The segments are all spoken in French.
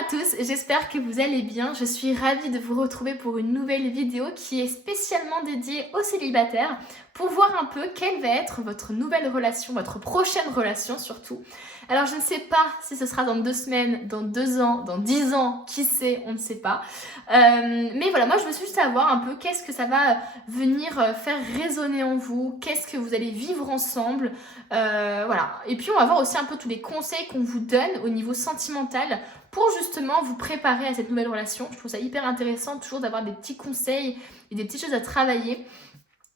à tous, j'espère que vous allez bien. Je suis ravie de vous retrouver pour une nouvelle vidéo qui est spécialement dédiée aux célibataires pour voir un peu quelle va être votre nouvelle relation, votre prochaine relation surtout. Alors je ne sais pas si ce sera dans 2 semaines, dans 2 ans, dans 10 ans, qui sait, on ne sait pas. Mais voilà, moi je veux juste savoir un peu qu'est-ce que ça va venir faire résonner en vous, qu'est-ce que vous allez vivre ensemble. Voilà. Et puis on va voir aussi un peu tous les conseils qu'on vous donne au niveau sentimental pour justement vous préparer à cette nouvelle relation. Je trouve ça hyper intéressant toujours d'avoir des petits conseils et des petites choses à travailler.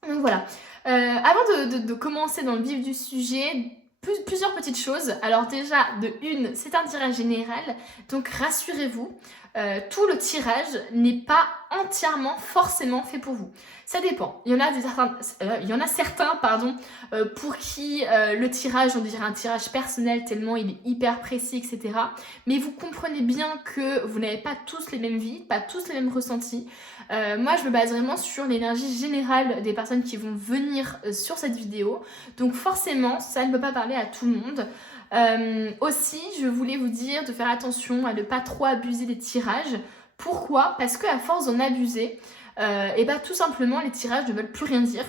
Donc voilà. Avant de commencer dans le vif du sujet, plusieurs petites choses. Alors déjà, c'est un tirage général, donc rassurez-vous, tout le tirage n'est pas entièrement forcément fait pour vous. Ça dépend. Il y en a certains, pour qui le tirage, on dirait un tirage personnel tellement il est hyper précis, etc. Mais vous comprenez bien que vous n'avez pas tous les mêmes vies, pas tous les mêmes ressentis. Moi, je me base vraiment sur l'énergie générale des personnes qui vont venir sur cette vidéo. Donc forcément, ça ne peut pas parler à tout le monde. Aussi, je voulais vous dire de faire attention à ne pas trop abuser des tirages. Pourquoi ? Parce qu'à force d'en abuser, tout simplement, les tirages ne veulent plus rien dire.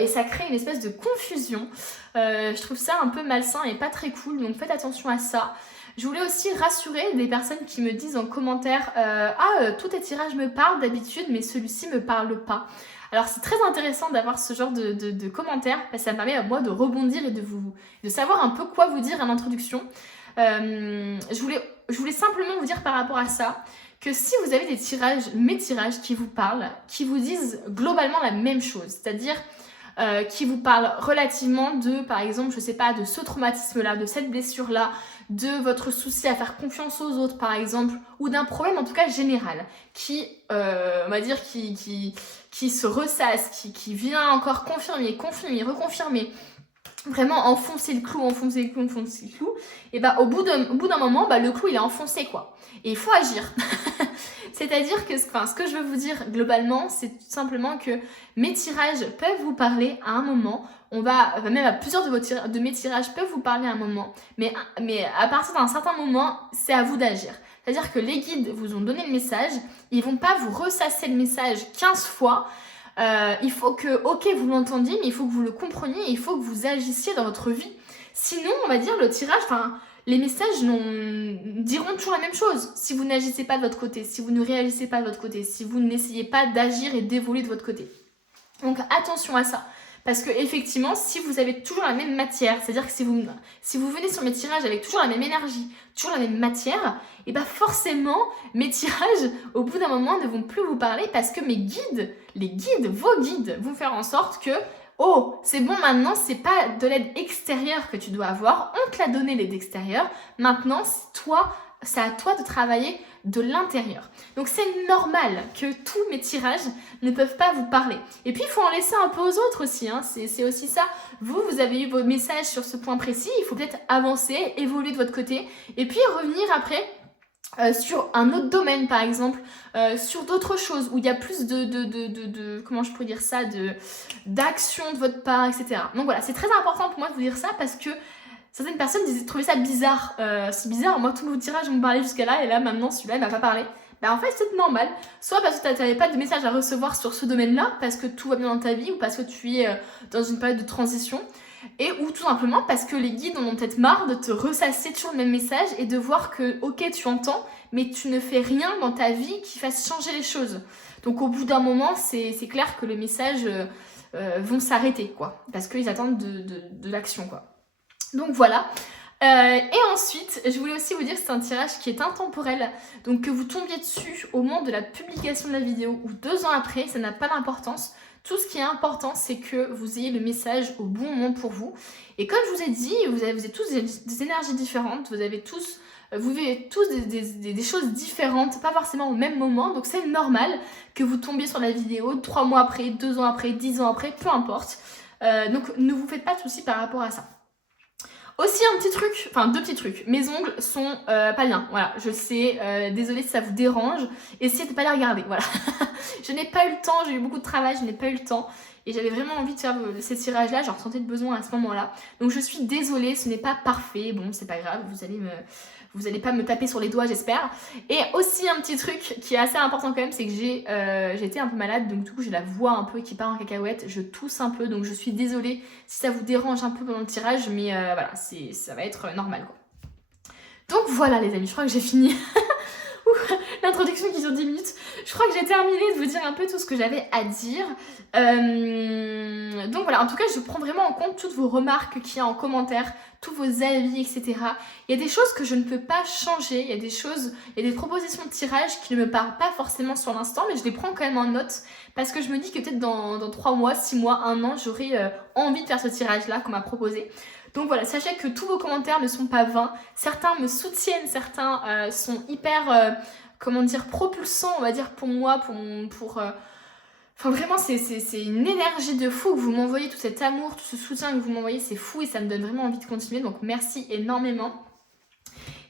Et ça crée une espèce de confusion. Je trouve ça un peu malsain et pas très cool, donc faites attention à ça. Je voulais aussi rassurer les personnes qui me disent en commentaire tous tes tirages me parlent d'habitude, mais celui-ci me parle pas. Alors c'est très intéressant d'avoir ce genre de commentaires, parce que ça me permet à moi de rebondir et de savoir un peu quoi vous dire en introduction. Je voulais simplement vous dire par rapport à ça, que si vous avez mes tirages qui vous parlent, qui vous disent globalement la même chose, c'est-à-dire qui vous parlent relativement par exemple, je sais pas, de ce traumatisme-là, de cette blessure-là, de votre souci à faire confiance aux autres par exemple, ou d'un problème en tout cas général, qui, on va dire, qui se ressasse, qui vient encore confirmer, reconfirmer, vraiment enfoncer le clou, et au bout d'un moment, le clou il est enfoncé quoi. Et il faut agir. C'est-à-dire que ce que je veux vous dire globalement, c'est tout simplement que mes tirages peuvent vous parler à un moment. Même à plusieurs de mes tirages peuvent vous parler à un moment. Mais à partir d'un certain moment, c'est à vous d'agir. C'est-à-dire que les guides vous ont donné le message, ils vont pas vous ressasser le message 15 fois. Il faut que, ok, vous l'entendiez, mais il faut que vous le compreniez, il faut que vous agissiez dans votre vie. Sinon, on va dire, le tirage, les messages diront toujours la même chose. Si vous n'agissez pas de votre côté, si vous ne réagissez pas de votre côté, si vous n'essayez pas d'agir et d'évoluer de votre côté. Donc attention à ça. Parce que effectivement, si vous avez toujours la même matière, c'est-à-dire que si vous venez sur mes tirages avec toujours la même énergie, toujours la même matière, et forcément, mes tirages, au bout d'un moment, ne vont plus vous parler parce que vos guides, vont faire en sorte que oh, c'est bon maintenant, c'est pas de l'aide extérieure que tu dois avoir, on te l'a donné l'aide extérieure, maintenant c'est à toi de travailler de l'intérieur. Donc c'est normal que tous mes tirages ne peuvent pas vous parler. Et puis il faut en laisser un peu aux autres aussi, hein. C'est aussi ça. Vous avez eu vos messages sur ce point précis, il faut peut-être avancer, évoluer de votre côté, et puis revenir après sur un autre domaine par exemple, sur d'autres choses où il y a plus comment je pourrais dire ça, d'action de votre part, etc. Donc voilà, c'est très important pour moi de vous dire ça parce que certaines personnes trouvaient ça bizarre. C'est bizarre, moi tous vos tirages m'ont parlé jusqu'à là et là maintenant celui-là il m'a pas parlé. En fait c'est normal, soit parce que tu n'avais pas de message à recevoir sur ce domaine-là, parce que tout va bien dans ta vie ou parce que tu es dans une période de transition. Ou tout simplement parce que les guides en ont peut-être marre de te ressasser toujours le même message et de voir que, ok, tu entends, mais tu ne fais rien dans ta vie qui fasse changer les choses. Donc au bout d'un moment, c'est clair que les messages vont s'arrêter, quoi, parce qu'ils attendent de l'action, quoi. Donc voilà. Et ensuite, je voulais aussi vous dire que c'est un tirage qui est intemporel, donc que vous tombiez dessus au moment de la publication de la vidéo ou 2 ans après, ça n'a pas d'importance. Tout ce qui est important, c'est que vous ayez le message au bon moment pour vous. Et comme je vous ai dit, vous avez tous des énergies différentes, vous vivez tous des choses différentes, pas forcément au même moment. Donc c'est normal que vous tombiez sur la vidéo 3 mois après, 2 ans après, 10 ans après, peu importe. Donc ne vous faites pas de soucis par rapport à ça. Aussi deux petits trucs. Mes ongles sont pas bien, voilà, je sais, désolée si ça vous dérange, essayez de pas les regarder, voilà. Je n'ai pas eu le temps, j'ai eu beaucoup de travail, je n'ai pas eu le temps. Et j'avais vraiment envie de faire ces tirages-là, j'en ressentais le besoin à ce moment-là. Donc je suis désolée, ce n'est pas parfait, bon c'est pas grave, vous allez vous n'allez pas me taper sur les doigts, j'espère. Et aussi un petit truc qui est assez important quand même, c'est que j'ai été un peu malade, donc du coup j'ai la voix un peu qui part en cacahuète, je tousse un peu, donc je suis désolée si ça vous dérange un peu pendant le tirage, mais voilà, ça va être normal quoi. Donc voilà les amis, je crois que j'ai fini. L'introduction qui dure 10 minutes. Je crois que j'ai terminé de vous dire un peu tout ce que j'avais à dire. Donc voilà, en tout cas, je prends vraiment en compte toutes vos remarques qu'il y a en commentaire, tous vos avis, etc. Il y a des choses que je ne peux pas changer, il y a des propositions de tirage qui ne me parlent pas forcément sur l'instant, mais je les prends quand même en note parce que je me dis que peut-être dans 3 mois, 6 mois, 1 an, j'aurai envie de faire ce tirage-là qu'on m'a proposé. Donc voilà, sachez que tous vos commentaires ne sont pas vains. Certains me soutiennent, certains sont hyper, comment dire, propulsants, on va dire, pour moi, Enfin vraiment, c'est une énergie de fou que vous m'envoyez, tout cet amour, tout ce soutien que vous m'envoyez, c'est fou et ça me donne vraiment envie de continuer. Donc merci énormément.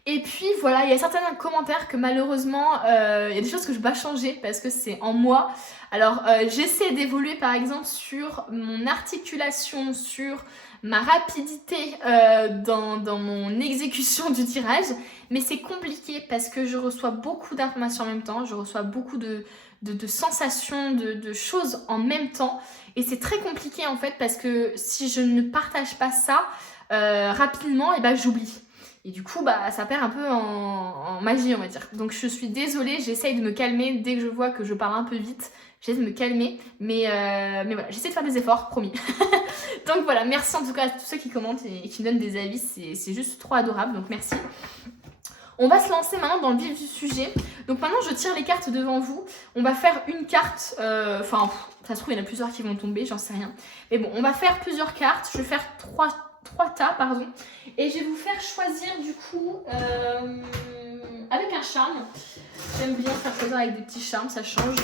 Et puis voilà, il y a certains commentaires que malheureusement, il y a des choses que je ne peux pas changer parce que c'est en moi. Alors j'essaie d'évoluer par exemple sur mon articulation, sur ma rapidité dans mon exécution du tirage, mais c'est compliqué parce que je reçois beaucoup d'informations en même temps, je reçois beaucoup de sensations, de choses en même temps, et c'est très compliqué en fait parce que si je ne partage pas ça rapidement, et ben j'oublie. Et du coup, bah, ça perd un peu en magie, on va dire. Donc je suis désolée, j'essaye de me calmer dès que je vois que je parle un peu vite. J'essaie de me calmer, mais voilà, j'essaie de faire des efforts, promis. Donc voilà, merci en tout cas à tous ceux qui commentent et qui me donnent des avis, c'est juste trop adorable, donc merci. On va se lancer maintenant dans le vif du sujet. Donc maintenant, je tire les cartes devant vous. On va faire une carte, enfin, ça se trouve, il y en a plusieurs qui vont tomber, j'en sais rien. Mais bon, on va faire plusieurs cartes. Je vais faire trois tas, pardon. Et je vais vous faire choisir du coup avec un charme. J'aime bien faire choisir avec des petits charmes, ça change.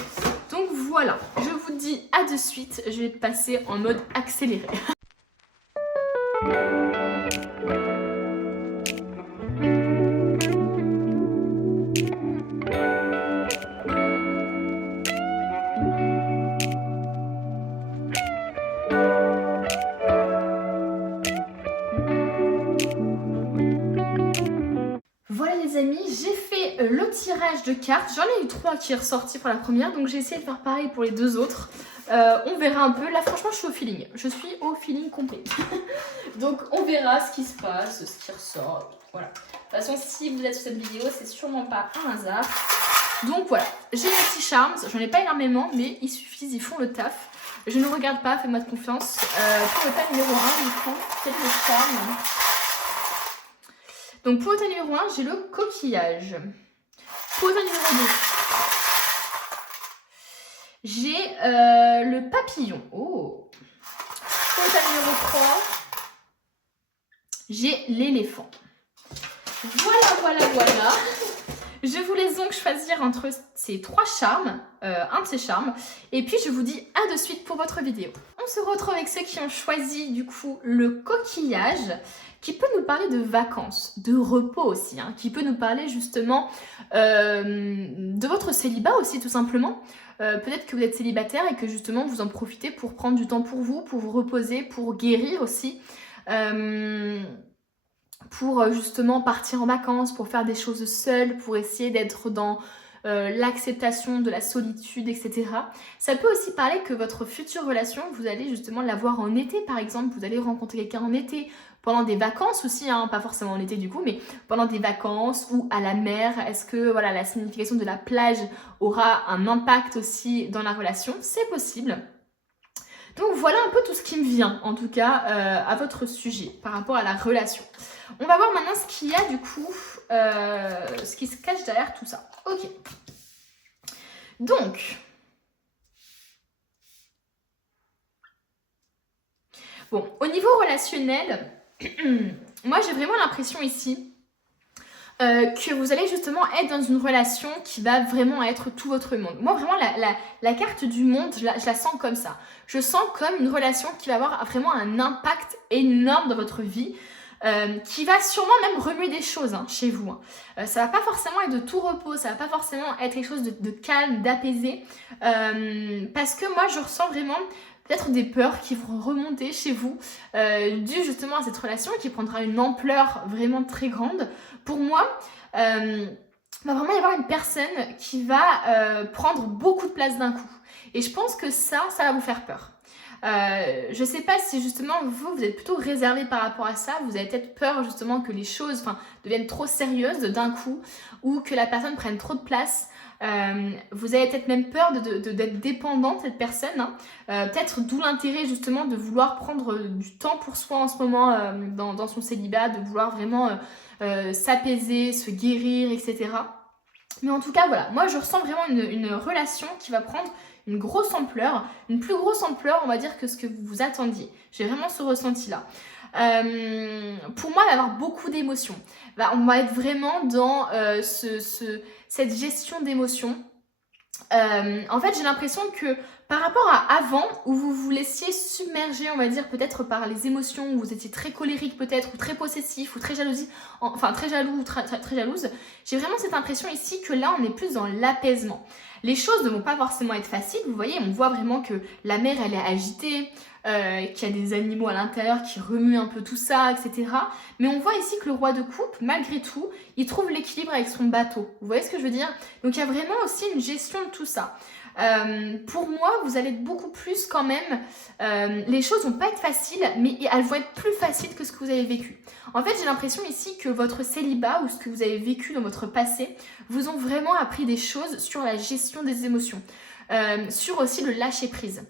Donc voilà, je vous dis à de suite. Je vais passer en mode accéléré. Amis, j'ai fait le tirage de cartes. J'en ai eu 3 qui est ressorti pour la première, donc j'ai essayé de faire pareil pour les 2 autres. On verra un peu. Là, franchement, je suis au feeling. Je suis au feeling complet. Donc, on verra ce qui se passe, ce qui ressort. Voilà. De toute façon, si vous êtes sur cette vidéo, c'est sûrement pas un hasard. Donc, voilà. J'ai mes petits charms. J'en ai pas énormément, mais ils suffisent, ils font le taf. Je ne regarde pas, faites-moi de confiance. Pour le tas numéro 1, du coup, quel est le charme ? Donc pour le tas numéro 1, j'ai le coquillage. Pour le tas numéro 2, j'ai le papillon. Oh. Pour le tas numéro 3, j'ai l'éléphant. Voilà. Je vous laisse donc choisir entre ces 3 charmes, un de ces charmes. Et puis je vous dis à de suite pour votre vidéo. On se retrouve avec ceux qui ont choisi du coup le coquillage, qui peut nous parler de vacances, de repos aussi, hein, qui peut nous parler justement de votre célibat aussi tout simplement. Peut-être que vous êtes célibataire et que justement vous en profitez pour prendre du temps pour vous reposer, pour guérir aussi, pour justement partir en vacances, pour faire des choses seules, pour essayer d'être dans l'acceptation de la solitude, etc. Ça peut aussi parler que votre future relation, vous allez justement l'avoir en été par exemple, vous allez rencontrer quelqu'un en été, pendant des vacances aussi, hein, pas forcément en été du coup, mais pendant des vacances ou à la mer. Est-ce que voilà, la signification de la plage aura un impact aussi dans la relation? C'est possible. Donc voilà un peu tout ce qui me vient, en tout cas, à votre sujet, par rapport à la relation. On va voir maintenant ce qu'il y a du coup, ce qui se cache derrière tout ça. Ok. Donc, bon, au niveau relationnel, moi j'ai vraiment l'impression ici que vous allez justement être dans une relation qui va vraiment être tout votre monde. Moi vraiment la carte du monde, je la sens comme ça. Je sens comme une relation qui va avoir vraiment un impact énorme dans votre vie. Qui va sûrement même remuer des choses hein, chez vous. Hein. Ça va pas forcément être de tout repos, ça va pas forcément être quelque chose de calme, d'apaisé. Parce que moi je ressens vraiment peut-être des peurs qui vont remonter chez vous, dues justement à cette relation qui prendra une ampleur vraiment très grande. Pour moi, va vraiment y avoir une personne qui va prendre beaucoup de place d'un coup. Et je pense que ça va vous faire peur. Je sais pas si justement vous êtes plutôt réservé par rapport à ça, vous avez peut-être peur justement que les choses deviennent trop sérieuses d'un coup ou que la personne prenne trop de place. Vous avez peut-être même peur d'être dépendant de cette personne, hein. Peut-être d'où l'intérêt justement de vouloir prendre du temps pour soi en ce moment dans son célibat, de vouloir vraiment s'apaiser, se guérir, etc. Mais en tout cas, voilà, moi je ressens vraiment une relation qui va prendre une grosse ampleur, une plus grosse ampleur, on va dire, que ce que vous vous attendiez. J'ai vraiment ce ressenti-là. Pour moi, il va y avoir beaucoup d'émotions. On va être vraiment dans cette gestion d'émotions. En fait, j'ai l'impression que par rapport à avant, où vous vous laissiez submerger, on va dire, peut-être par les émotions, où vous étiez très colérique peut-être, ou très possessif, ou très jalousie, très jaloux, ou très jalouse, j'ai vraiment cette impression ici que là, on est plus dans l'apaisement. Les choses ne vont pas forcément être faciles, vous voyez, on voit vraiment que la mer, elle est agitée, qu'il y a des animaux à l'intérieur qui remuent un peu tout ça, etc. Mais on voit ici que le roi de coupe, malgré tout, il trouve l'équilibre avec son bateau. Vous voyez ce que je veux dire? Donc il y a vraiment aussi une gestion de tout ça. Pour moi, vous allez être beaucoup plus quand même, les choses vont pas être faciles, mais elles vont être plus faciles que ce que vous avez vécu. En fait, j'ai l'impression ici que votre célibat ou ce que vous avez vécu dans votre passé vous ont vraiment appris des choses sur la gestion des émotions, sur aussi le lâcher prise.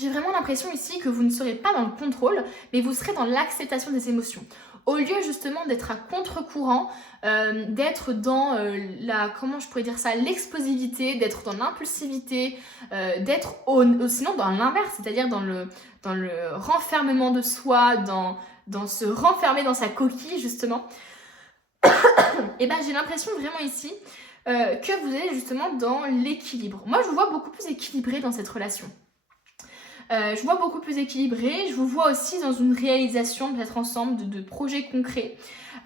J'ai vraiment l'impression ici que vous ne serez pas dans le contrôle, mais vous serez dans l'acceptation des émotions. Au lieu justement d'être à contre-courant, d'être dans comment je pourrais dire ça, l'explosivité, d'être dans l'impulsivité, d'être sinon dans l'inverse, c'est-à-dire dans le renfermement de soi, dans se renfermer dans sa coquille justement. Et ben j'ai l'impression vraiment ici que vous êtes justement dans l'équilibre. Moi je vous vois beaucoup plus équilibré dans cette relation. Je vois beaucoup plus équilibré, je vous vois aussi dans une réalisation peut-être ensemble de projets concrets.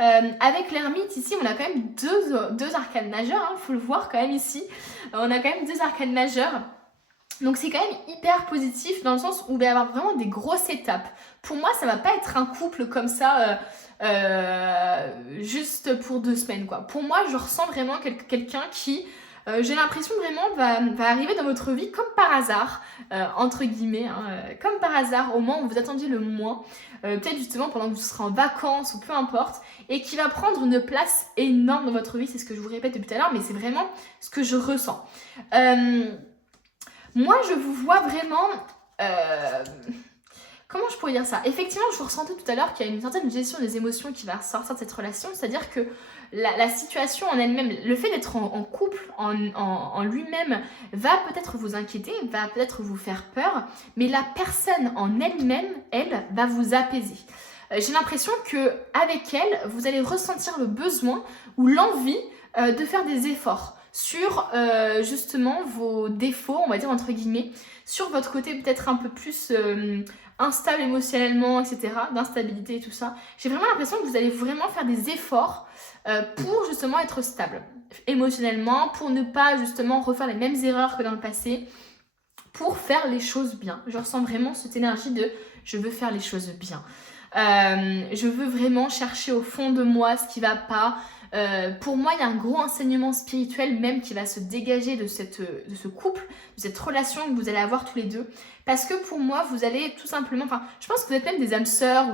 Avec l'ermite ici, on a quand même deux arcanes majeures, faut le voir quand même ici. On a quand même deux arcanes majeures. Donc c'est quand même hyper positif dans le sens où il va y avoir vraiment des grosses étapes. Pour moi, ça va pas être un couple comme ça juste pour 2 semaines, quoi. Pour moi, je ressens vraiment quelqu'un qui... j'ai l'impression vraiment va arriver dans votre vie comme par hasard, entre guillemets, comme par hasard, au moment où vous attendiez le moins, peut-être justement pendant que vous serez en vacances ou peu importe, et qui va prendre une place énorme dans votre vie, c'est ce que je vous répète depuis tout à l'heure, mais c'est vraiment ce que je ressens. Moi, je vous vois vraiment... comment je pourrais dire ça? Effectivement, je vous ressentais tout à l'heure qu'il y a une certaine gestion des émotions qui va sortir de cette relation, c'est-à-dire que la situation en elle-même, le fait d'être en couple en lui-même va peut-être vous inquiéter, va peut-être vous faire peur, mais la personne en elle-même, elle, va vous apaiser. J'ai l'impression qu'avec elle, vous allez ressentir le besoin ou l'envie de faire des efforts sur justement vos défauts, on va dire entre guillemets, sur votre côté peut-être un peu plus... instable émotionnellement, etc., d'instabilité et tout ça. J'ai vraiment l'impression que vous allez vraiment faire des efforts pour justement être stable émotionnellement, pour ne pas justement refaire les mêmes erreurs que dans le passé, pour faire les choses bien. Je ressens vraiment cette énergie de je veux faire les choses bien. Je veux vraiment chercher au fond de moi ce qui va pas. Pour moi, il y a un gros enseignement spirituel même qui va se dégager de ce couple, de cette relation que vous allez avoir tous les deux. Parce que pour moi, vous allez tout simplement... je pense que vous êtes même des âmes sœurs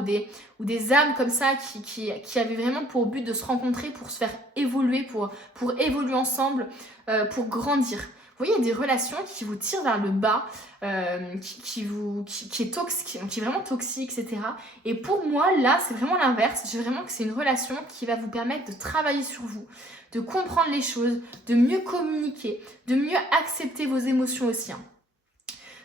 ou des âmes comme ça qui avaient vraiment pour but de se rencontrer, pour se faire évoluer, pour évoluer ensemble, pour grandir. Vous voyez, il y a des relations qui vous tirent vers le bas, qui est toxique, qui est vraiment toxique, etc. Et pour moi, là, c'est vraiment l'inverse. J'ai vraiment que c'est une relation qui va vous permettre de travailler sur vous, de comprendre les choses, de mieux communiquer, de mieux accepter vos émotions aussi.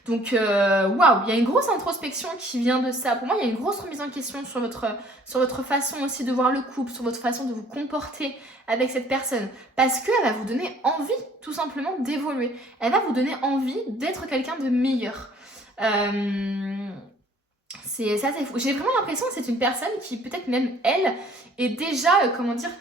Donc, waouh, il y a une grosse introspection qui vient de ça. Pour moi, il y a une grosse remise en question sur votre façon aussi de voir le couple, sur votre façon de vous comporter avec cette personne. Parce qu'elle va vous donner envie, tout simplement, d'évoluer. Elle va vous donner envie d'être quelqu'un de meilleur. C'est ça, c'est fou. J'ai vraiment l'impression que c'est une personne qui, peut-être même elle, est déjà, comment dire...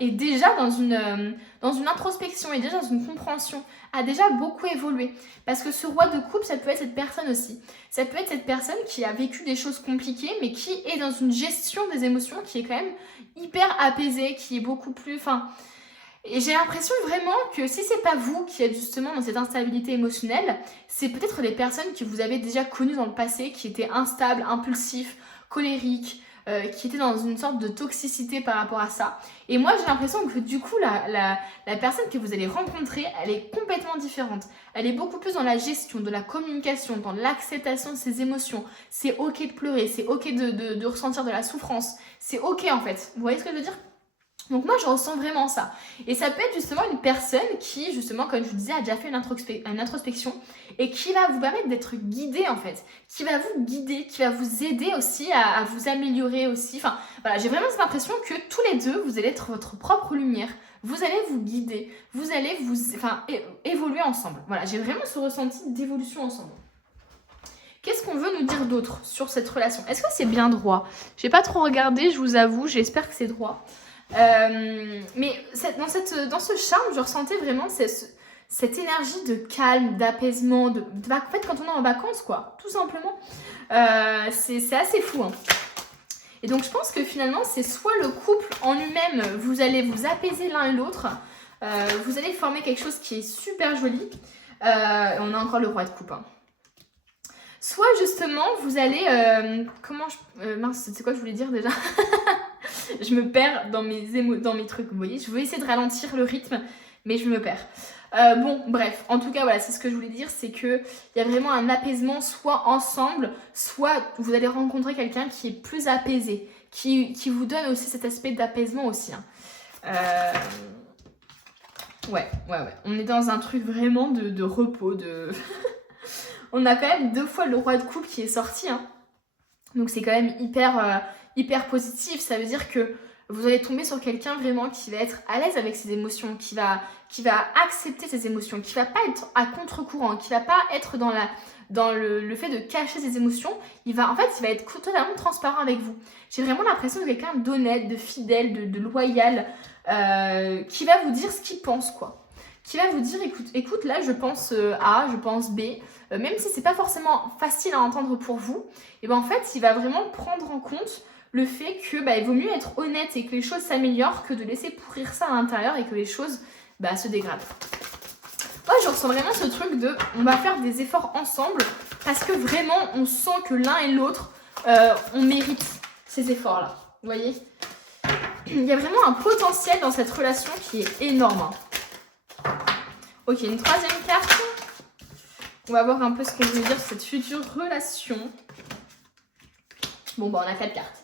est déjà dans une introspection, est déjà dans une compréhension, a déjà beaucoup évolué. Parce que ce roi de coupe, ça peut être cette personne aussi. Ça peut être cette personne qui a vécu des choses compliquées, mais qui est dans une gestion des émotions qui est quand même hyper apaisée, qui est beaucoup plus... Et j'ai l'impression vraiment que si c'est pas vous qui êtes justement dans cette instabilité émotionnelle, c'est peut-être les personnes que vous avez déjà connues dans le passé, qui étaient instables, impulsifs, colériques, qui étaient dans une sorte de toxicité par rapport à ça. Et moi, j'ai l'impression que du coup, la personne que vous allez rencontrer, elle est complètement différente. Elle est beaucoup plus dans la gestion, de la communication, dans l'acceptation de ses émotions. C'est ok de pleurer, c'est ok de ressentir de la souffrance. C'est ok en fait. Vous voyez ce que je veux dire ? Donc moi je ressens vraiment ça. Et ça peut être justement une personne qui, justement, comme je vous disais, a déjà fait une introspection et qui va vous permettre d'être guidé en fait. Qui va vous guider, qui va vous aider aussi à vous améliorer aussi. Enfin voilà, j'ai vraiment cette impression que tous les deux, vous allez être votre propre lumière. Vous allez vous guider, vous allez évoluer ensemble. Voilà, j'ai vraiment ce ressenti d'évolution ensemble. Qu'est-ce qu'on veut nous dire d'autre sur cette relation ? Est-ce que c'est bien droit ? J'ai pas trop regardé, je vous avoue, j'espère que c'est droit. Mais dans ce charme, je ressentais vraiment cette énergie de calme, d'apaisement, en fait, quand on est en vacances, quoi, tout simplement. C'est assez fou, hein. Et donc, je pense que finalement, c'est soit le couple en lui-même, vous allez vous apaiser l'un et l'autre, vous allez former quelque chose qui est super joli. On a encore le roi de coupe, hein. Soit justement, vous allez... mince, c'est quoi je voulais dire déjà? Je me perds dans mes trucs, vous voyez. Je veux essayer de ralentir le rythme, mais je me perds. Bon, bref. En tout cas, voilà, c'est ce que je voulais dire. C'est qu'il y a vraiment un apaisement, soit ensemble, soit vous allez rencontrer quelqu'un qui est plus apaisé, qui vous donne aussi cet aspect d'apaisement aussi, hein. Ouais. On est dans un truc vraiment de repos, On a quand même 2 fois le roi de coupe qui est sorti, hein. Donc c'est quand même hyper positif. Ça veut dire que vous allez tomber sur quelqu'un vraiment qui va être à l'aise avec ses émotions, qui va accepter ses émotions, qui va pas être à contre-courant, qui va pas être dans le fait de cacher ses émotions. Il va être totalement transparent avec vous. J'ai vraiment l'impression de quelqu'un d'honnête, de fidèle, de loyal, qui va vous dire ce qu'il pense, quoi. Qui va vous dire, écoute, là je pense A, je pense B, même si c'est pas forcément facile à entendre pour vous, et ben en fait il va vraiment prendre en compte le fait que il vaut mieux être honnête et que les choses s'améliorent que de laisser pourrir ça à l'intérieur et que les choses se dégradent. Moi je ressens vraiment ce truc de on va faire des efforts ensemble parce que vraiment on sent que l'un et l'autre on mérite ces efforts là, vous voyez. Il y a vraiment un potentiel dans cette relation qui est énorme, hein. Ok, une 3e carte. On va voir un peu ce qu'on veut dire sur cette future relation. Bon, on a 4 cartes.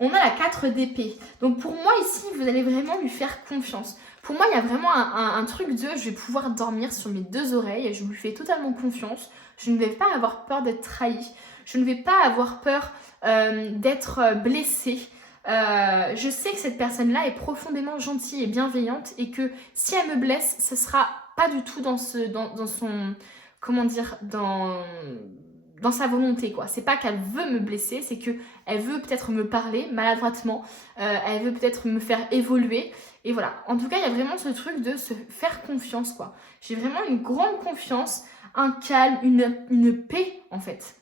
On a la 4 d'épée. Donc pour moi ici, vous allez vraiment lui faire confiance. Pour moi, il y a vraiment un truc de je vais pouvoir dormir sur mes 2 oreilles. Je lui fais totalement confiance. Je ne vais pas avoir peur d'être trahie. Je ne vais pas avoir peur d'être blessée. Je sais que cette personne-là est profondément gentille et bienveillante et que si elle me blesse, ce sera pas du tout dans son, comment dire, dans sa volonté, quoi. C'est pas qu'elle veut me blesser, c'est que elle veut peut-être me parler maladroitement, elle veut peut-être me faire évoluer. Et voilà. En tout cas, il y a vraiment ce truc de se faire confiance, quoi. J'ai vraiment une grande confiance, un calme, une paix, en fait.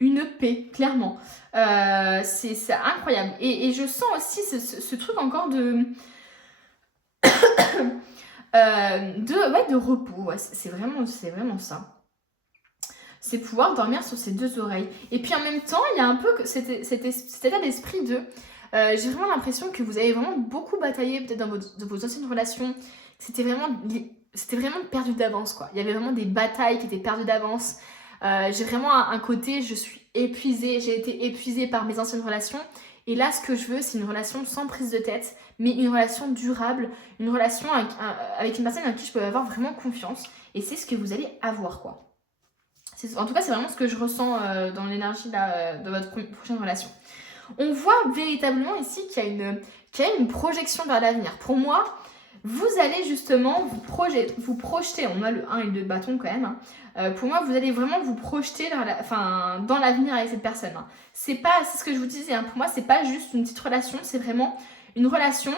Une paix, clairement. C'est incroyable. Et je sens aussi ce truc encore de repos. Ouais, c'est vraiment ça. C'est pouvoir dormir sur ses 2 oreilles. Et puis en même temps, il y a un peu cet état d'esprit de... j'ai vraiment l'impression que vous avez vraiment beaucoup bataillé peut-être dans vos anciennes relations. C'était vraiment perdu d'avance, quoi. Il y avait vraiment des batailles qui étaient perdues d'avance. J'ai vraiment un côté, je suis épuisée, j'ai été épuisée par mes anciennes relations. Et là, ce que je veux, c'est une relation sans prise de tête, mais une relation durable, une relation avec une personne à qui je peux avoir vraiment confiance. Et c'est ce que vous allez avoir, quoi. En tout cas, c'est vraiment ce que je ressens dans l'énergie de votre prochaine relation. On voit véritablement ici qu'il y a une projection vers l'avenir. Pour moi, vous allez justement vous projeter, on a le 1 et le 2 de bâton quand même, hein. Pour moi, vous allez vraiment vous projeter dans l'avenir avec cette personne. Hein. C'est ce que je vous disais, hein. Pour moi, c'est pas juste une petite relation, c'est vraiment une relation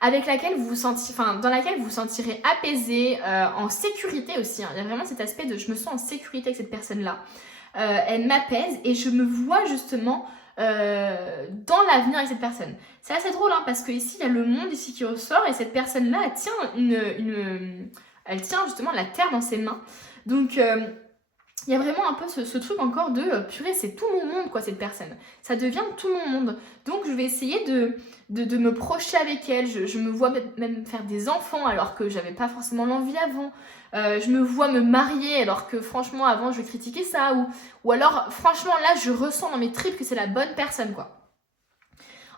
avec laquelle dans laquelle vous vous sentirez apaisé, en sécurité aussi. Hein. Il y a vraiment cet aspect de je me sens en sécurité avec cette personne-là. Elle m'apaise et je me vois justement dans l'avenir avec cette personne. C'est assez drôle hein, parce que ici il y a le monde ici qui ressort et cette personne-là elle tient justement la terre dans ses mains. Donc il y a vraiment un peu ce truc encore de purée, c'est tout mon monde quoi cette personne. Ça devient tout mon monde. Donc je vais essayer de me projeter avec elle. Je me vois même faire des enfants alors que j'avais pas forcément l'envie avant. Je me vois me marier alors que franchement avant je vais critiquer ça. Ou alors franchement là je ressens dans mes tripes que c'est la bonne personne quoi.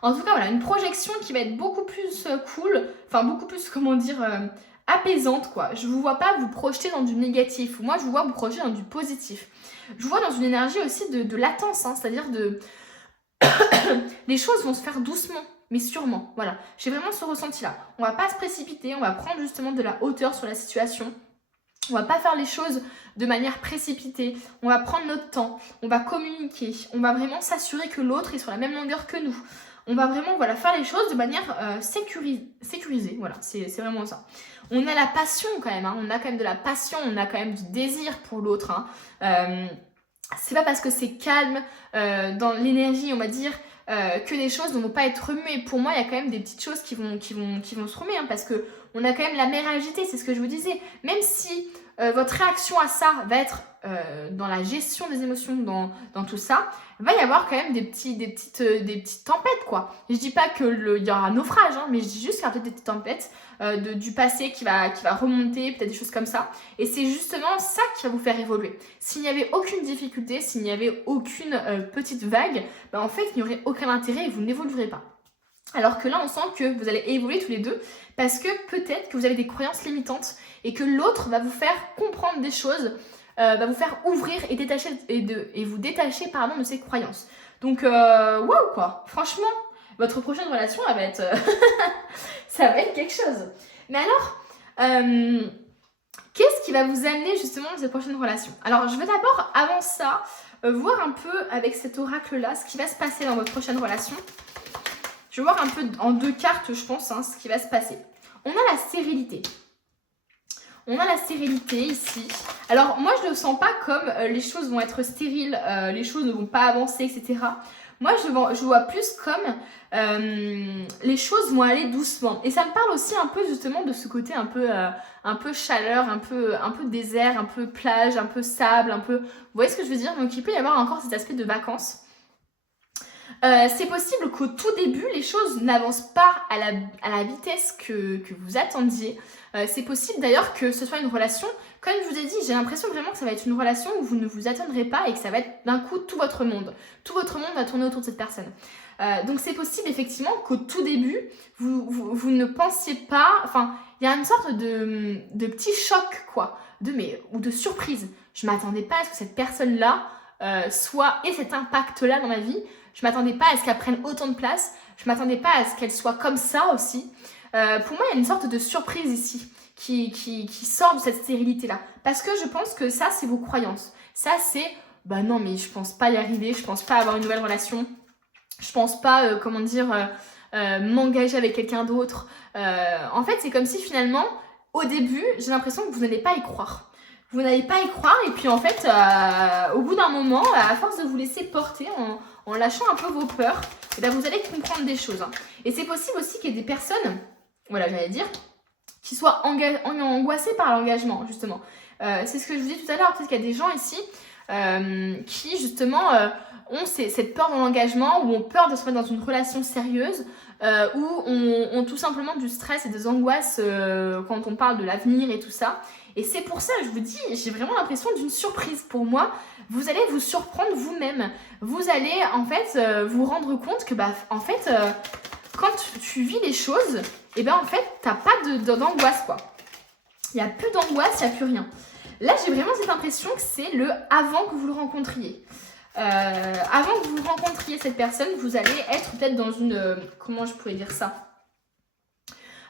En tout cas voilà, une projection qui va être beaucoup plus cool. Enfin beaucoup plus comment dire... apaisante quoi. Je vous vois pas vous projeter dans du négatif. Moi je vous vois vous projeter dans du positif. Je vous vois dans une énergie aussi de latence, hein, c'est-à-dire les choses vont se faire doucement mais sûrement. Voilà, j'ai vraiment ce ressenti là. On va pas se précipiter, on va prendre justement de la hauteur sur la situation. On va pas faire les choses de manière précipitée. On va prendre notre temps, on va communiquer, on va vraiment s'assurer que l'autre est sur la même longueur que nous. On va vraiment faire les choses de manière sécurisée. Voilà, c'est vraiment ça. On a la passion quand même, hein. On a quand même de la passion, on a quand même du désir pour l'autre. Hein. C'est pas parce que c'est calme dans l'énergie, on va dire, que les choses ne vont pas être remuées. Pour moi, il y a quand même des petites choses qui vont se remuer, hein, parce que on a quand même la mer agitée, c'est ce que je vous disais. Même si votre réaction à ça va être dans la gestion des émotions, dans tout ça, il va y avoir quand même des petites tempêtes, quoi. Je dis pas qu'il y aura un naufrage, hein, mais je dis juste qu'il y aura peut-être des petites tempêtes du passé qui va remonter, peut-être des choses comme ça. Et c'est justement ça qui va vous faire évoluer. S'il n'y avait aucune difficulté, s'il n'y avait aucune petite vague, ben en fait, il n'y aurait aucun intérêt et vous n'évoluerez pas. Alors que là, on sent que vous allez évoluer tous les deux parce que peut-être que vous avez des croyances limitantes et que l'autre va vous faire comprendre des choses, va vous faire ouvrir et vous détacher de ces croyances. Donc, waouh quoi. Franchement, votre prochaine relation, elle va être... ça va être quelque chose. Mais alors, qu'est-ce qui va vous amener justement dans cette prochaine relation? Alors, je vais d'abord, avant ça, voir un peu avec cet oracle-là ce qui va se passer dans votre prochaine relation. Je vais voir un peu en 2 cartes, je pense, hein, ce qui va se passer. On a la stérilité. On a la stérilité ici. Alors, moi, je ne le sens pas comme les choses vont être stériles, les choses ne vont pas avancer, etc. Moi, je vois plus comme les choses vont aller doucement. Et ça me parle aussi un peu justement de ce côté un peu chaleur, un peu désert, un peu plage, un peu sable, un peu... Vous voyez ce que je veux dire? Donc, il peut y avoir encore cet aspect de vacances. C'est possible qu'au tout début, les choses n'avancent pas à la vitesse que vous attendiez. C'est possible d'ailleurs que ce soit une relation, comme je vous ai dit, j'ai l'impression vraiment que ça va être une relation où vous ne vous attendrez pas et que ça va être d'un coup tout votre monde. Tout votre monde va tourner autour de cette personne. Donc c'est possible effectivement qu'au tout début, vous ne pensiez pas... Enfin, il y a une sorte de petit choc, quoi, ou de surprise. Je ne m'attendais pas à ce que cette personne-là ait cet impact-là dans ma vie. Je ne m'attendais pas à ce qu'elle prenne autant de place. Je ne m'attendais pas à ce qu'elle soit comme ça aussi. Pour moi, il y a une sorte de surprise ici qui sort de cette stérilité-là. Parce que je pense que ça, c'est vos croyances. Ça, c'est, bah non, mais je pense pas y arriver. Je pense pas avoir une nouvelle relation. Je pense pas, m'engager avec quelqu'un d'autre. En fait, c'est comme si finalement, au début, j'ai l'impression que vous n'allez pas y croire. Vous n'allez pas y croire et puis en fait, au bout d'un moment, à force de vous laisser porter en lâchant un peu vos peurs, et bien vous allez comprendre des choses. Hein. Et c'est possible aussi qu'il y ait des personnes, voilà j'allais dire, qui soient angoissées par l'engagement, justement. C'est ce que je vous dis tout à l'heure, peut-être qu'il y a des gens ici qui justement ont cette peur de l'engagement ou ont peur de se mettre dans une relation sérieuse ou ont tout simplement du stress et des angoisses quand on parle de l'avenir et tout ça. Et c'est pour ça, je vous dis, j'ai vraiment l'impression d'une surprise pour moi. Vous allez vous surprendre vous-même. Vous allez en fait vous rendre compte que en fait, quand tu vis les choses, et ben en fait, t'as pas d'angoisse quoi. Il n'y a plus d'angoisse, il n'y a plus rien. Là, j'ai vraiment cette impression que c'est le avant que vous le rencontriez. Avant que vous rencontriez cette personne, vous allez être peut-être dans une... comment je pourrais dire ça ?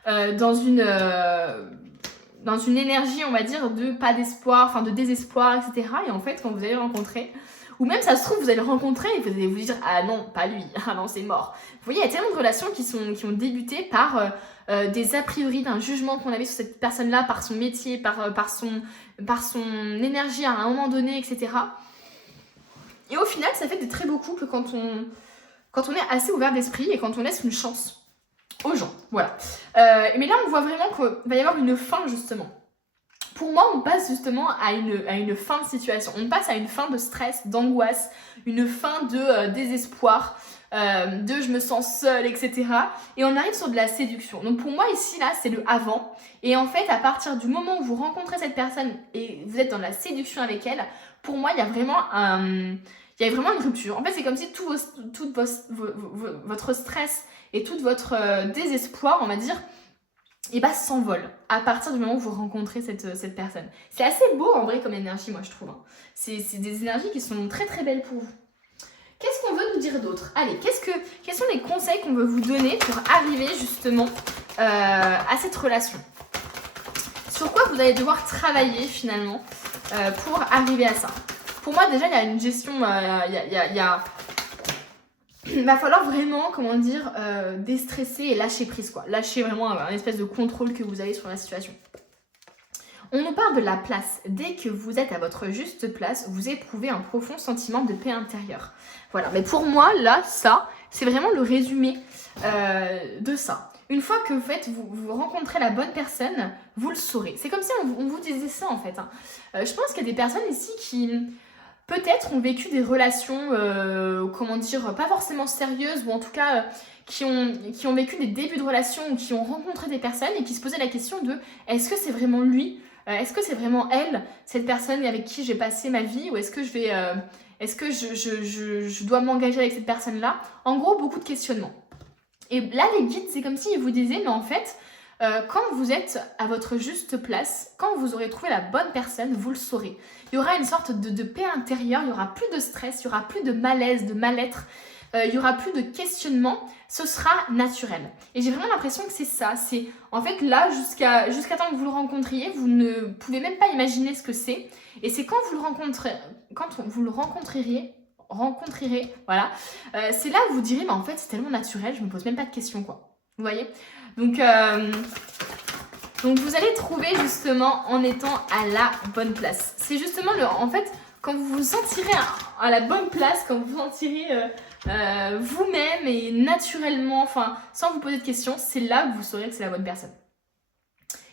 dans une énergie, on va dire, de pas d'espoir, enfin de désespoir, etc. Et en fait, quand vous allez le rencontrer, ou même ça se trouve, vous allez le rencontrer et vous allez vous dire ah non, pas lui, ah non, c'est mort. Vous voyez, il y a tellement de relations qui ont débuté par des a priori, d'un jugement qu'on avait sur cette personne-là, par son métier, par son énergie à un moment donné, etc. Et au final, ça fait des très beaux couples quand on est assez ouvert d'esprit et quand on laisse une chance aux gens, voilà. Mais là, on voit vraiment qu'il va y avoir une fin, justement. Pour moi, on passe justement à une fin de situation. On passe à une fin de stress, d'angoisse, une fin de désespoir, de je me sens seule, etc. Et on arrive sur de la séduction. Donc pour moi, ici, là, c'est le avant. Et en fait, à partir du moment où vous rencontrez cette personne et vous êtes dans la séduction avec elle, pour moi, il y a vraiment une rupture. En fait, c'est comme si tout votre stress et tout votre désespoir, on va dire, et bah s'envole à partir du moment où vous rencontrez cette personne. C'est assez beau en vrai comme énergie, moi je trouve. Hein. C'est des énergies qui sont très très belles pour vous. Qu'est-ce qu'on veut nous dire d'autre? Allez, quels sont les conseils qu'on veut vous donner pour arriver justement à cette relation? Sur quoi vous allez devoir travailler finalement pour arriver à ça? Pour moi déjà il y a une gestion, il va falloir vraiment, comment dire, déstresser et lâcher prise, quoi. Lâcher vraiment un espèce de contrôle que vous avez sur la situation. On nous parle de la place. Dès que vous êtes à votre juste place, vous éprouvez un profond sentiment de paix intérieure. Voilà, mais pour moi, là, ça, c'est vraiment le résumé de ça. Une fois que vous rencontrez la bonne personne, vous le saurez. C'est comme si on vous disait ça, en fait. Hein. Je pense qu'il y a des personnes ici qui... peut-être ont vécu des relations, comment dire, pas forcément sérieuses, ou en tout cas qui ont vécu des débuts de relations ou qui ont rencontré des personnes et qui se posaient la question de est-ce que c'est vraiment lui, est-ce que c'est vraiment elle, cette personne avec qui j'ai passé ma vie, ou est-ce que je dois m'engager avec cette personne-là? En gros, beaucoup de questionnements. Et là, les guides, c'est comme s'ils vous disaient, mais en fait, quand vous êtes à votre juste place, quand vous aurez trouvé la bonne personne, vous le saurez. Il y aura une sorte de paix intérieure, il n'y aura plus de stress, il n'y aura plus de malaise, de mal-être, il n'y aura plus de questionnement, ce sera naturel. Et j'ai vraiment l'impression que c'est ça. C'est en fait là, jusqu'à temps que vous le rencontriez, vous ne pouvez même pas imaginer ce que c'est. Et c'est quand vous le rencontrerez, voilà, c'est là que vous direz, mais en fait c'est tellement naturel, je me pose même pas de questions, quoi. Vous voyez? Donc vous allez trouver justement en étant à la bonne place. C'est justement en fait, quand vous vous sentirez à la bonne place, quand vous vous sentirez vous-même et naturellement, enfin sans vous poser de questions, c'est là que vous saurez que c'est la bonne personne.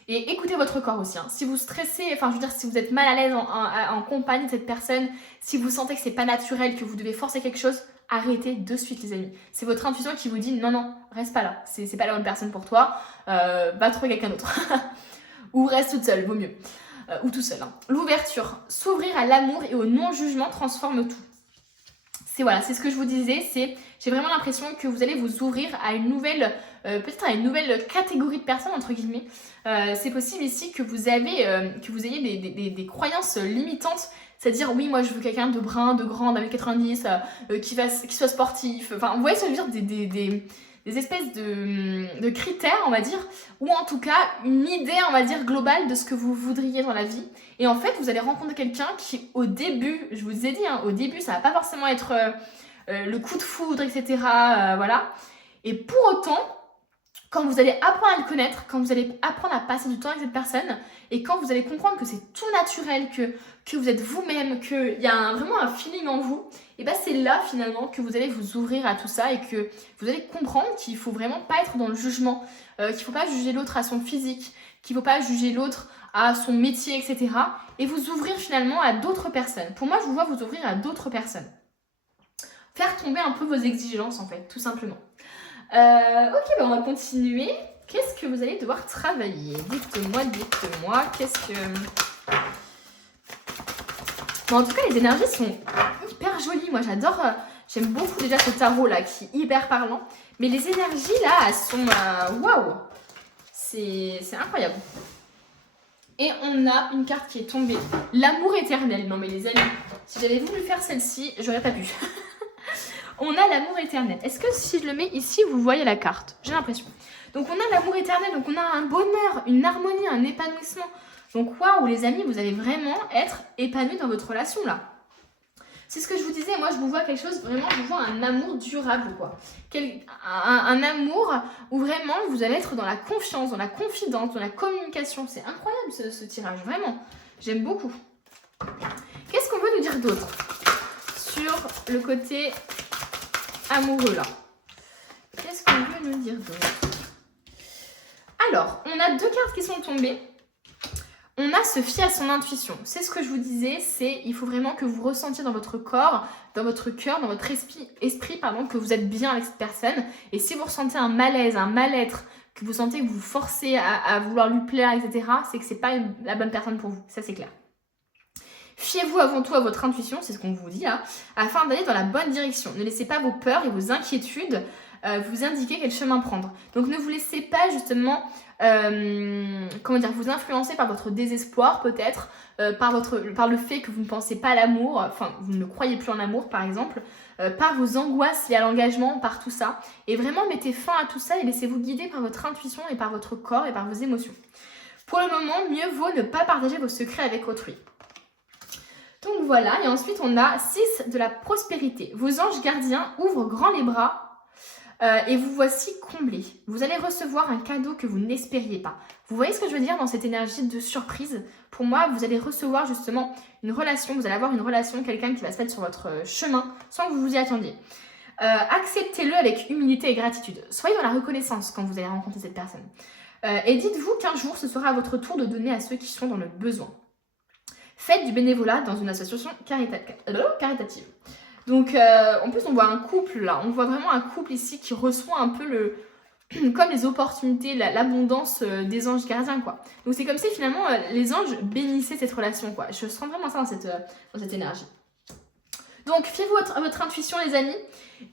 Et écoutez votre corps aussi. Hein. Si vous stressez, enfin je veux dire, si vous êtes mal à l'aise en compagnie de cette personne, si vous sentez que c'est pas naturel, que vous devez forcer quelque chose, arrêtez de suite les amis. C'est votre intuition qui vous dit non, reste pas là. C'est pas la bonne personne pour toi. Va trouver quelqu'un d'autre. Ou reste toute seule, vaut mieux. Ou tout seul. Hein. L'ouverture, s'ouvrir à l'amour et au non-jugement transforme tout. C'est ce que je vous disais, j'ai vraiment l'impression que vous allez vous ouvrir à une nouvelle, peut-être à une nouvelle catégorie de personnes, entre guillemets. C'est possible ici que vous ayez des croyances limitantes, c'est-à-dire oui, moi je veux quelqu'un de brun, de grand, d'1m90, qui soit sportif. Enfin, vous voyez ce que je veux dire, des espèces de critères, on va dire, ou en tout cas une idée, on va dire, globale de ce que vous voudriez dans la vie. Et en fait, vous allez rencontrer quelqu'un qui, au début, je vous ai dit, hein, au début, ça va pas forcément être le coup de foudre, etc. Voilà. Et pour autant, quand vous allez apprendre à le connaître, quand vous allez apprendre à passer du temps avec cette personne, et quand vous allez comprendre que c'est tout naturel, que vous êtes vous-même, qu'il y a vraiment un feeling en vous, et bien c'est là finalement que vous allez vous ouvrir à tout ça et que vous allez comprendre qu'il ne faut vraiment pas être dans le jugement, qu'il ne faut pas juger l'autre à son physique, qu'il ne faut pas juger l'autre à son métier, etc. Et vous ouvrir finalement à d'autres personnes. Pour moi, je vous vois vous ouvrir à d'autres personnes. Faire tomber un peu vos exigences en fait, tout simplement. Ok, on va continuer. Qu'est-ce que vous allez devoir travailler? Dites-moi, qu'est-ce que... Bon, en tout cas, les énergies sont hyper jolies. Moi, j'adore, j'aime beaucoup déjà ce tarot-là qui est hyper parlant. Mais les énergies, là, elles sont... Waouh! C'est incroyable. Et on a une carte qui est tombée. L'amour éternel. Non, mais les amis, si j'avais voulu faire celle-ci, j'aurais pas pu. on a l'amour éternel. Est-ce que si je le mets ici, vous voyez la carte? J'ai l'impression. Donc on a l'amour éternel, donc on a un bonheur, une harmonie, un épanouissement. Donc waouh les amis, vous allez vraiment être épanouis dans votre relation là. C'est ce que je vous disais, moi je vous vois quelque chose, vraiment je vous vois un amour durable quoi. Un amour où vraiment vous allez être dans la confiance, dans la confidence, dans la communication. C'est incroyable ce tirage, vraiment. J'aime beaucoup. Qu'est-ce qu'on veut nous dire d'autre sur le côté amoureux là? Qu'est-ce qu'on veut nous dire d'autre? Alors, on a deux cartes qui sont tombées. On a se fier à son intuition. C'est ce que je vous disais, il faut vraiment que vous ressentiez dans votre corps, dans votre cœur, dans votre esprit pardon, que vous êtes bien avec cette personne. Et si vous ressentez un malaise, un mal-être, que vous sentez que vous vous forcez à vouloir lui plaire, etc., c'est que c'est pas la bonne personne pour vous. Ça, c'est clair. Fiez-vous avant tout à votre intuition, c'est ce qu'on vous dit là, afin d'aller dans la bonne direction. Ne laissez pas vos peurs et vos inquiétudes vous indiquer quel chemin prendre. Donc ne vous laissez pas justement vous influencer par votre désespoir peut-être, par le fait que vous ne pensez pas à l'amour, enfin vous ne croyez plus en amour par exemple, par vos angoisses liées à l'engagement, par tout ça. Et vraiment mettez fin à tout ça et laissez-vous guider par votre intuition et par votre corps et par vos émotions. Pour le moment, mieux vaut ne pas partager vos secrets avec autrui. Donc voilà, et ensuite on a 6 de la prospérité. Vos anges gardiens ouvrent grand les bras et vous voici comblés. Vous allez recevoir un cadeau que vous n'espériez pas. Vous voyez ce que je veux dire dans cette énergie de surprise? Pour moi, vous allez recevoir justement une relation, vous allez avoir une relation, quelqu'un qui va se mettre sur votre chemin sans que vous vous y attendiez. Acceptez-le avec humilité et gratitude. Soyez dans la reconnaissance quand vous allez rencontrer cette personne. Et dites-vous qu'un jour, ce sera à votre tour de donner à ceux qui sont dans le besoin. Faites du bénévolat dans une association caritative. Donc, en plus, on voit un couple là. On voit vraiment un couple ici qui reçoit un peu comme les opportunités, l'abondance des anges gardiens, quoi. Donc, c'est comme si finalement les anges bénissaient cette relation, quoi. Je sens vraiment ça dans cette énergie. Donc, fiez-vous à votre intuition, les amis,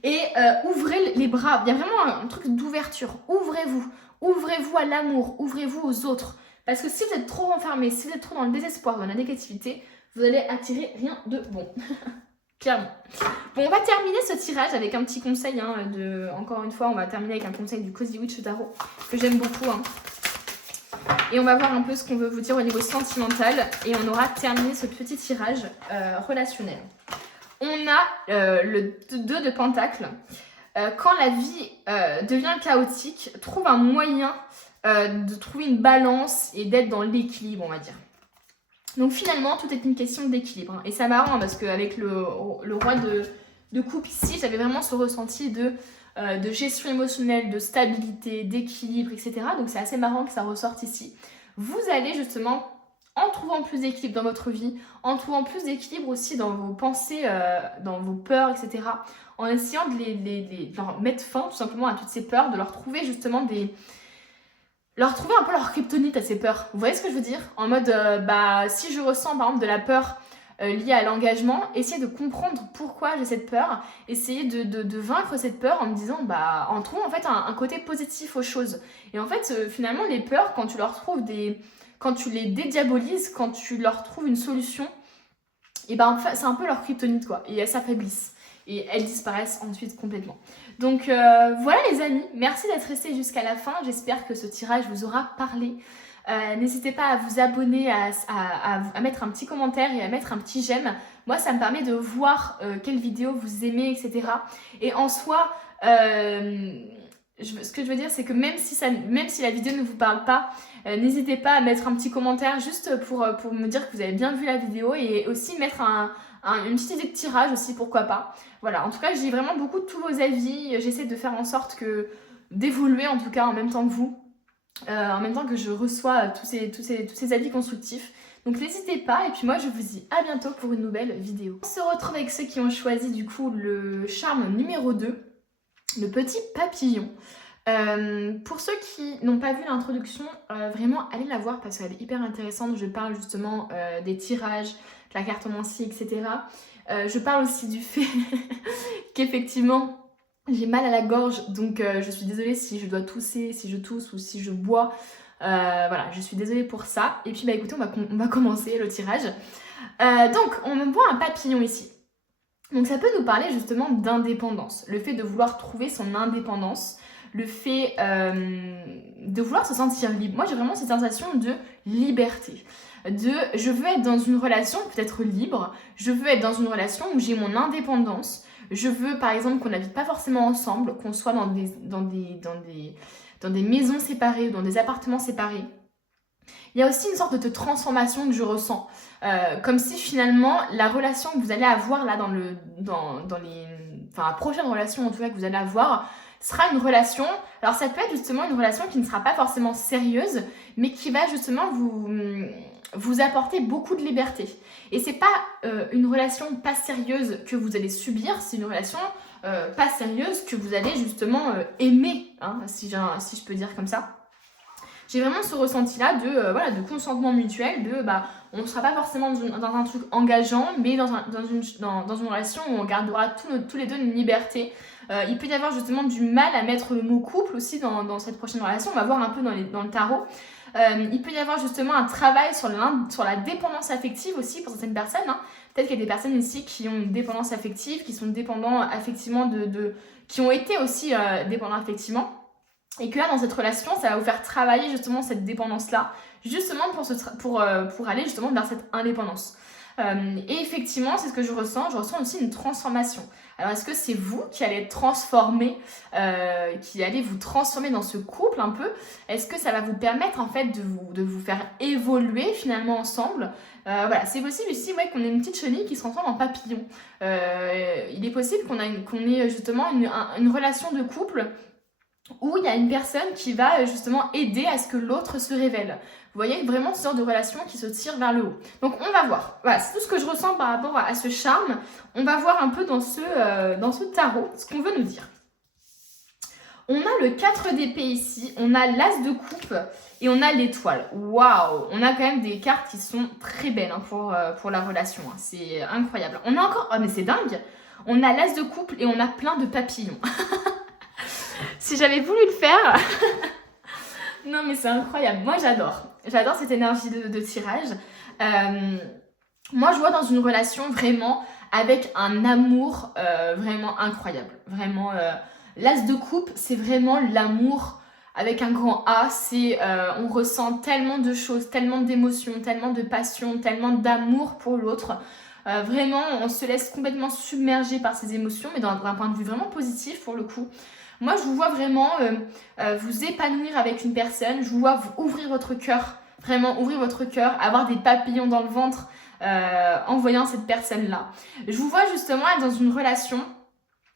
et ouvrez les bras. Il y a vraiment un truc d'ouverture. Ouvrez-vous. Ouvrez-vous à l'amour. Ouvrez-vous aux autres. Parce que si vous êtes trop renfermé, si vous êtes trop dans le désespoir, dans la négativité, vous allez attirer rien de bon. Clairement. Bon, on va terminer ce tirage avec un petit conseil. Encore une fois, on va terminer avec un conseil du Cozy Witch Tarot, que j'aime beaucoup. Et on va voir un peu ce qu'on veut vous dire au niveau sentimental. Et on aura terminé ce petit tirage relationnel. On a le 2 de Pentacle. Quand la vie devient chaotique, trouve un moyen de trouver une balance et d'être dans l'équilibre, on va dire. Donc finalement, tout est une question d'équilibre. Et c'est marrant parce qu'avec le roi de coupe ici, j'avais vraiment ce ressenti de gestion émotionnelle, de stabilité, d'équilibre, etc. Donc c'est assez marrant que ça ressorte ici. Vous allez justement, en trouvant plus d'équilibre dans votre vie, en trouvant plus d'équilibre aussi dans vos pensées, dans vos peurs, etc. En essayant de leur mettre fin tout simplement à toutes ces peurs, de leur trouver justement leur trouver un peu leur kryptonite à ces peurs. Vous voyez ce que je veux dire? En mode, si je ressens par exemple de la peur liée à l'engagement, essayer de comprendre pourquoi j'ai cette peur, essayer de vaincre cette peur en me disant, en trouvant en fait un côté positif aux choses. Et en fait, finalement, les peurs, quand tu leur trouves quand tu les dédiabolises, quand tu leur trouves une solution, et c'est un peu leur kryptonite quoi, et elles s'affaiblissent. Et elles disparaissent ensuite complètement. Donc voilà les amis, merci d'être restés jusqu'à la fin. J'espère que ce tirage vous aura parlé. N'hésitez pas à vous abonner, à mettre un petit commentaire et à mettre un petit j'aime. Moi, ça me permet de voir quelles vidéos vous aimez, etc. Et en soi, ce que je veux dire, c'est que même si la vidéo ne vous parle pas, n'hésitez pas à mettre un petit commentaire juste pour me dire que vous avez bien vu la vidéo et aussi mettre une petite idée de tirage aussi, pourquoi pas. Voilà, en tout cas, j'ai vraiment beaucoup de tous vos avis. J'essaie de faire en sorte d'évoluer en tout cas en même temps que vous. En même temps que je reçois tous ces avis constructifs. Donc n'hésitez pas et puis moi je vous dis à bientôt pour une nouvelle vidéo. On se retrouve avec ceux qui ont choisi du coup le charme numéro 2, le petit papillon. Pour ceux qui n'ont pas vu l'introduction, vraiment allez la voir parce qu'elle est hyper intéressante. Je parle justement des tirages, de la cartomancie, etc. Je parle aussi du fait qu'effectivement j'ai mal à la gorge, donc je suis désolée si je dois tousser, si je tousse ou si je bois. Voilà, je suis désolée pour ça. Et puis écoutez, on va commencer le tirage. Donc on voit un papillon ici. Donc ça peut nous parler justement d'indépendance, le fait de vouloir trouver son indépendance, le fait de vouloir se sentir libre. Moi j'ai vraiment cette sensation de liberté, de je veux être dans une relation peut-être libre, je veux être dans une relation où j'ai mon indépendance, je veux par exemple qu'on n'habite pas forcément ensemble, qu'on soit dans des maisons séparées, dans des appartements séparés. Il y a aussi une sorte de transformation que je ressens. Comme si finalement la relation que vous allez avoir là la prochaine relation en tout cas que vous allez avoir sera une relation, alors ça peut être justement une relation qui ne sera pas forcément sérieuse, mais qui va justement vous apporter beaucoup de liberté. Et c'est pas une relation pas sérieuse que vous allez subir, c'est une relation pas sérieuse que vous allez justement aimer, hein, si je peux dire comme ça. J'ai vraiment ce ressenti-là de consentement mutuel, on ne sera pas forcément dans un truc engageant, mais dans une relation où on gardera tous les deux une liberté. Il peut y avoir justement du mal à mettre le mot couple aussi dans cette prochaine relation, on va voir un peu dans le tarot. Il peut y avoir justement un travail sur la dépendance affective aussi pour certaines personnes. Hein. Peut-être qu'il y a des personnes ici qui ont une dépendance affective, qui sont dépendants affectivement qui ont été aussi dépendants affectivement. Et que là, dans cette relation, ça va vous faire travailler justement cette dépendance-là, justement pour aller justement vers cette indépendance. Et effectivement, c'est ce que je ressens aussi une transformation. Alors, est-ce que c'est vous qui allez être transformé, qui allez vous transformer dans ce couple un peu? Est-ce que ça va vous permettre en fait de vous faire évoluer finalement ensemble? Voilà, c'est possible ici qu'on ait une petite chenille qui se transforme en papillon. Il est possible qu'on ait justement une relation de couple où il y a une personne qui va justement aider à ce que l'autre se révèle. Vous voyez, vraiment ce genre de relation qui se tire vers le haut. Donc on va voir. Voilà, c'est tout ce que je ressens par rapport à ce charme. On va voir un peu dans ce tarot ce qu'on veut nous dire. On a le 4 d'épée ici, on a l'as de coupe et on a l'étoile. Waouh! On a quand même des cartes qui sont très belles hein, pour la relation. Hein. C'est incroyable. On a encore... Oh mais c'est dingue! On a l'as de coupe et on a plein de papillons. Si j'avais voulu le faire... Non mais c'est incroyable, moi j'adore cette énergie de tirage. Moi je vois dans une relation vraiment avec un amour vraiment incroyable. Vraiment, l'as de coupe c'est vraiment l'amour avec un grand A. On ressent tellement de choses, tellement d'émotions, tellement de passion, tellement d'amour pour l'autre. Vraiment on se laisse complètement submerger par ces émotions, mais d'un point de vue vraiment positif pour le coup. Moi, je vous vois vraiment vous épanouir avec une personne. Je vous vois vous ouvrir votre cœur, vraiment ouvrir votre cœur, avoir des papillons dans le ventre en voyant cette personne-là. Je vous vois justement être dans une relation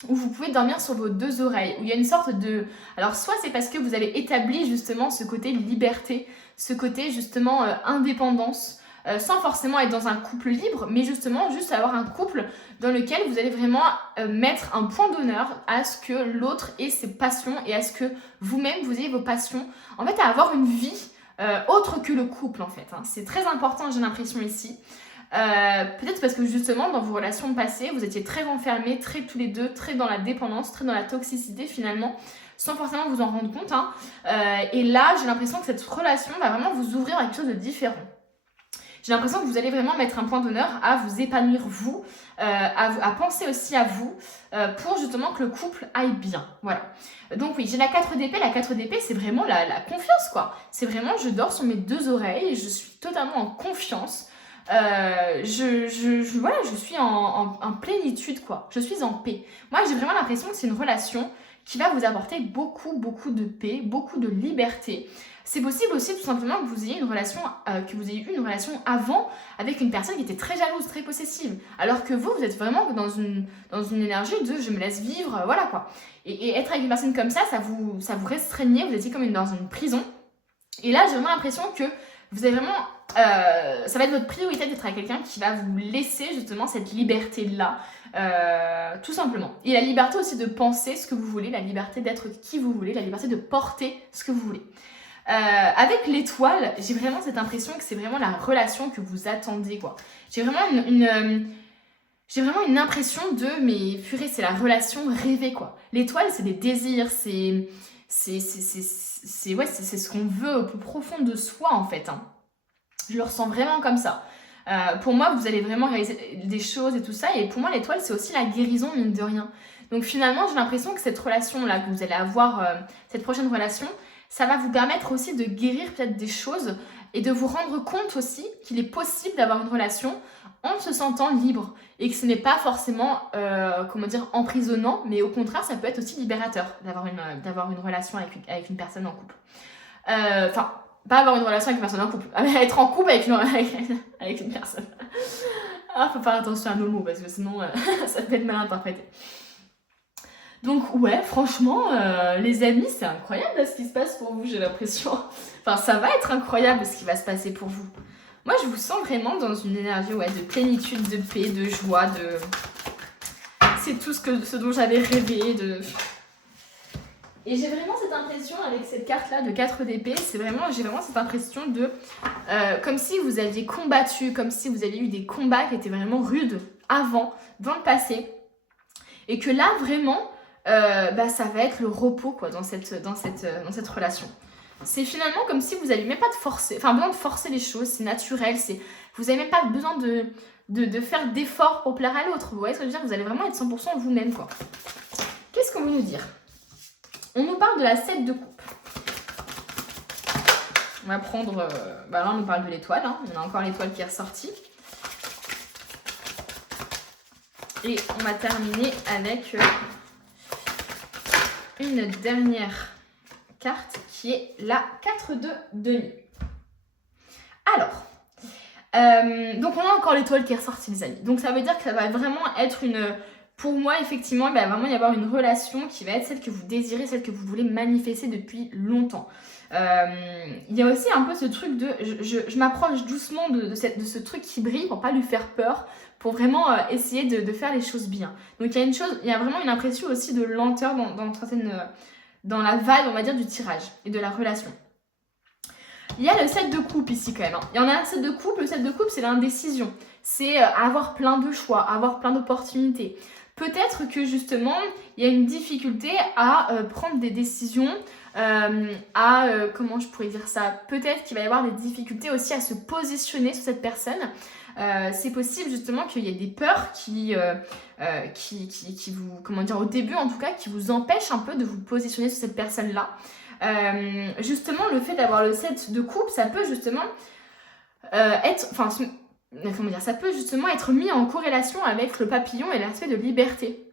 où vous pouvez dormir sur vos deux oreilles, où il y a une sorte de... Alors, soit c'est parce que vous avez établi justement ce côté liberté, ce côté justement indépendance, sans forcément être dans un couple libre, mais justement juste avoir un couple dans lequel vous allez vraiment mettre un point d'honneur à ce que l'autre ait ses passions et à ce que vous-même vous ayez vos passions. En fait, à avoir une vie autre que le couple en fait. Hein. C'est très important, j'ai l'impression ici. Peut-être parce que justement dans vos relations passées, vous étiez très renfermés, très tous les deux, très dans la dépendance, très dans la toxicité finalement, sans forcément vous en rendre compte. Hein. Et là, j'ai l'impression que cette relation va vraiment vous ouvrir à quelque chose de différent. J'ai l'impression que vous allez vraiment mettre un point d'honneur à vous épanouir vous, à penser aussi à vous, pour justement que le couple aille bien. Voilà. Donc oui, j'ai la 4 d'épée. La 4 d'épée, c'est vraiment la confiance, quoi. C'est vraiment, je dors sur mes deux oreilles et je suis totalement en confiance. Je suis en plénitude, quoi. Je suis en paix. Moi, j'ai vraiment l'impression que c'est une relation qui va vous apporter beaucoup, beaucoup de paix, beaucoup de liberté. C'est possible aussi tout simplement que vous ayez eu une relation avant avec une personne qui était très jalouse, très possessive. Alors que vous êtes vraiment dans une énergie de je me laisse vivre, voilà quoi. Et être avec une personne comme ça vous restreignait, vous étiez comme dans une prison. Et là, j'ai vraiment l'impression que vous avez vraiment... ça va être votre priorité d'être avec quelqu'un qui va vous laisser justement cette liberté-là, tout simplement. Et la liberté aussi de penser ce que vous voulez, la liberté d'être qui vous voulez, la liberté de porter ce que vous voulez. Avec l'étoile, j'ai vraiment cette impression que c'est vraiment la relation que vous attendez, quoi. J'ai vraiment une impression mais purée, c'est la relation rêvée, quoi. L'étoile, c'est des désirs, c'est ce qu'on veut au plus profond de soi, en fait. Hein. Je le ressens vraiment comme ça. Pour moi, vous allez vraiment réaliser des choses et tout ça. Et pour moi, l'étoile, c'est aussi la guérison, mine de rien. Donc finalement, j'ai l'impression que cette relation-là, que vous allez avoir, cette prochaine relation, ça va vous permettre aussi de guérir peut-être des choses et de vous rendre compte aussi qu'il est possible d'avoir une relation en se sentant libre. Et que ce n'est pas forcément, emprisonnant, mais au contraire, ça peut être aussi libérateur d'avoir une relation avec une personne en couple. Pas avoir une relation avec une personne en couple, être en couple avec une personne. Ah, faut faire attention à nos mots parce que sinon ça peut être mal interprété. Donc ouais, franchement, les amis, c'est incroyable là, ce qui se passe pour vous, j'ai l'impression. Enfin, ça va être incroyable ce qui va se passer pour vous. Moi, je vous sens vraiment dans une énergie de plénitude, de paix, de joie, c'est tout ce dont j'avais rêvé, Et j'ai vraiment cette impression avec cette carte-là de 4 d'épée, j'ai vraiment cette impression de... comme si vous aviez combattu, comme si vous aviez eu des combats qui étaient vraiment rudes avant, dans le passé. Et que là, vraiment, ça va être le repos quoi, dans cette relation. C'est finalement comme si vous n'avez même pas besoin de forcer les choses, c'est naturel, vous n'avez même pas besoin de faire d'efforts pour plaire à l'autre. Vous voyez ce que je veux dire? Vous allez vraiment être 100% vous-même, quoi. Qu'est-ce qu'on veut nous dire? On nous parle de la 7 de coupe. On va prendre... là, on nous parle de l'étoile. Hein. On a encore l'étoile qui est ressortie. Et on va terminer avec une dernière carte qui est la 4 de demi. Alors, donc on a encore l'étoile qui est ressortie, les amis. Donc ça veut dire que ça va vraiment être pour moi, effectivement, il va vraiment y avoir une relation qui va être celle que vous désirez, celle que vous voulez manifester depuis longtemps. Il y a aussi un peu ce truc de... Je m'approche doucement de ce truc qui brille pour pas lui faire peur, pour vraiment essayer de faire les choses bien. Donc il y a vraiment une impression aussi de lenteur dans la vague, on va dire, du tirage et de la relation. Il y a le 7 de coupe ici quand même. Il y en a un 7 de coupe. Le 7 de coupe, c'est l'indécision. C'est avoir plein de choix, avoir plein d'opportunités. Peut-être que justement, il y a une difficulté à prendre des décisions, comment je pourrais dire ça? Peut-être qu'il va y avoir des difficultés aussi à se positionner sur cette personne. C'est possible justement qu'il y ait des peurs qui vous, au début en tout cas, qui vous empêchent un peu de vous positionner sur cette personne-là. Justement, le fait d'avoir le 7 de coupe, ça peut justement ça peut justement être mis en corrélation avec le papillon et l'aspect de liberté.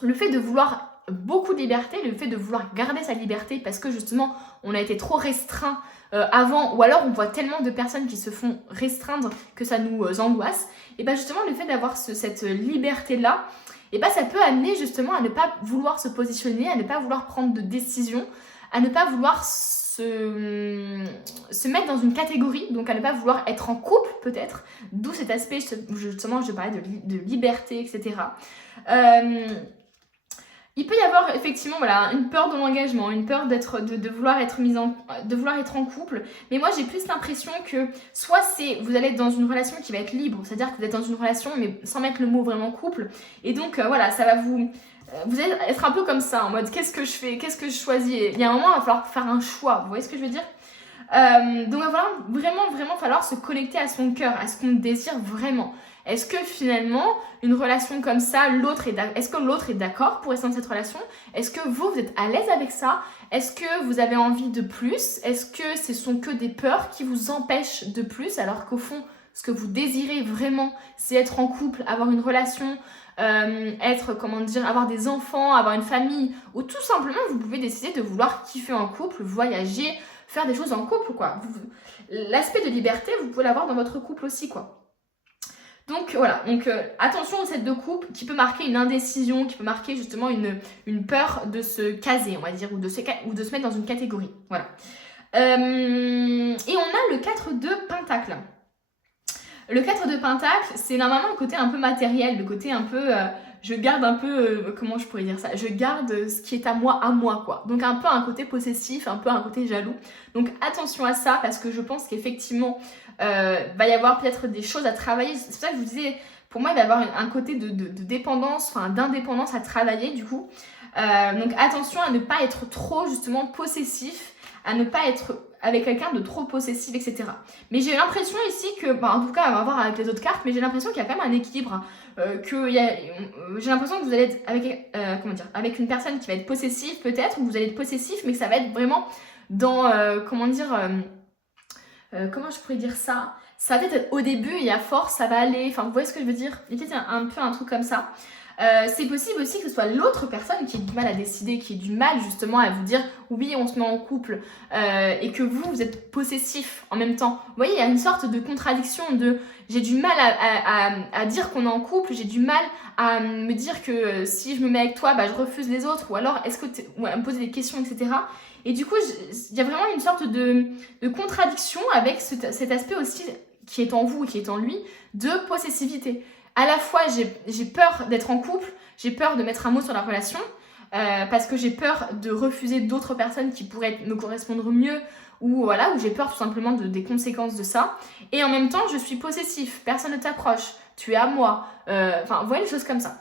Le fait de vouloir beaucoup de liberté, le fait de vouloir garder sa liberté parce que justement on a été trop restreint avant, ou alors on voit tellement de personnes qui se font restreindre que ça nous angoisse, et bien justement le fait d'avoir cette liberté-là, et ça peut amener justement à ne pas vouloir se positionner, à ne pas vouloir prendre de décision, à ne pas vouloir se mettre dans une catégorie, donc à ne pas vouloir être en couple peut-être, d'où cet aspect justement je parlais de liberté, etc. Il peut y avoir effectivement une peur de l'engagement, une peur de vouloir être en couple, mais moi j'ai plus l'impression que soit vous allez être dans une relation qui va être libre, c'est-à-dire que vous êtes dans une relation mais sans mettre le mot vraiment couple, et donc ça va vous allez être un peu comme ça, en mode qu'est-ce que je fais, qu'est-ce que je choisis, et il y a un moment il va falloir faire un choix, vous voyez ce que je veux dire? Donc il va vraiment falloir se connecter à son cœur, à ce qu'on désire vraiment. Est-ce que finalement, une relation comme ça, est-ce que l'autre est d'accord pour rester dans cette relation? Est-ce que vous êtes à l'aise avec ça? Est-ce que vous avez envie de plus? Est-ce que ce sont que des peurs qui vous empêchent de plus, alors qu'au fond, ce que vous désirez vraiment, c'est être en couple, avoir une relation, avoir des enfants, avoir une famille, ou tout simplement, vous pouvez décider de vouloir kiffer en couple, voyager, faire des choses en couple, quoi. L'aspect de liberté, vous pouvez l'avoir dans votre couple aussi, quoi. Donc voilà, attention au 7 de coupe qui peut marquer une indécision, qui peut marquer justement une peur de se caser, on va dire, ou de se mettre dans une catégorie. Voilà. Et on a le 4 de pentacle. Le 4 de pentacle, c'est normalement le côté un peu matériel, le côté un peu... je garde un peu... comment je pourrais dire ça? Je garde ce qui est à moi, quoi. Donc un peu un côté possessif, un peu un côté jaloux. Donc attention à ça, parce que je pense qu'effectivement... va y avoir peut-être des choses à travailler. C'est pour ça que je vous disais, pour moi il va y avoir un côté de dépendance, d'indépendance à travailler du coup. Donc attention à ne pas être trop justement possessif, à ne pas être avec quelqu'un de trop possessif, etc. Mais j'ai l'impression ici que, en tout cas, on va voir avec les autres cartes, mais j'ai l'impression qu'il y a quand même un équilibre. J'ai l'impression que vous allez être avec, avec une personne qui va être possessive peut-être, ou vous allez être possessif, mais que ça va être vraiment dans, comment je pourrais dire ça? Ça va peut-être être au début et à force ça va aller, enfin vous voyez ce que je veux dire? Il y a peut-être un peu un truc comme ça. C'est possible aussi que ce soit l'autre personne qui ait du mal à décider, qui ait du mal justement à vous dire oui on se met en couple et que vous êtes possessif en même temps. Vous voyez, il y a une sorte de contradiction de j'ai du mal à dire qu'on est en couple, j'ai du mal à me dire que si je me mets avec toi, je refuse les autres, ou alors est-ce que ou à me poser des questions, etc. Et du coup, il y a vraiment une sorte de contradiction avec cet aspect aussi qui est en vous et qui est en lui de possessivité. À la fois, j'ai peur d'être en couple, j'ai peur de mettre un mot sur la relation, parce que j'ai peur de refuser d'autres personnes qui pourraient me correspondre mieux, ou voilà, où j'ai peur tout simplement des conséquences de ça. Et en même temps, je suis possessif, personne ne t'approche, tu es à moi. Enfin, vous voyez les choses comme ça.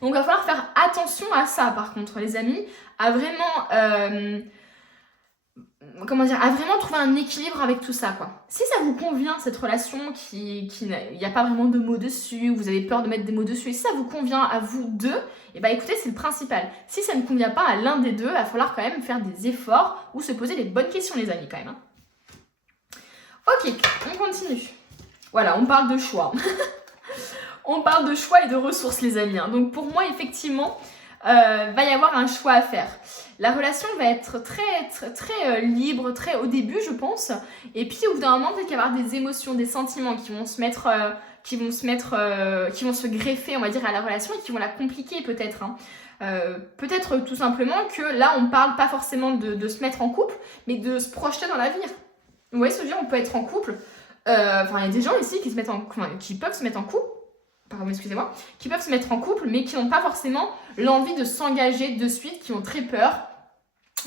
Donc, il va falloir faire attention à ça, par contre, les amis, à vraiment... à vraiment trouver un équilibre avec tout ça, quoi. Si ça vous convient, cette relation il n'y a pas vraiment de mots dessus, vous avez peur de mettre des mots dessus, et si ça vous convient à vous deux, et écoutez, c'est le principal. Si ça ne convient pas à l'un des deux, il va falloir quand même faire des efforts ou se poser les bonnes questions, les amis, quand même. Ok, on continue. Voilà, on parle de choix. On parle de choix et de ressources, les amis. Donc pour moi, effectivement, va y avoir un choix à faire. La relation va être très libre, très au début, je pense. Et puis au bout d'un moment, peut-être qu'il va y avoir des émotions, des sentiments qui vont se greffer, on va dire, à la relation et qui vont la compliquer peut-être. Peut-être tout simplement que là, on parle pas forcément de se mettre en couple, mais de se projeter dans l'avenir. Vous voyez ce que je veux dire? On peut être en couple. Il y a des gens ici qui peuvent se mettre en couple. Pardon, excusez-moi, qui peuvent se mettre en couple, mais qui n'ont pas forcément l'envie de s'engager de suite, qui ont très peur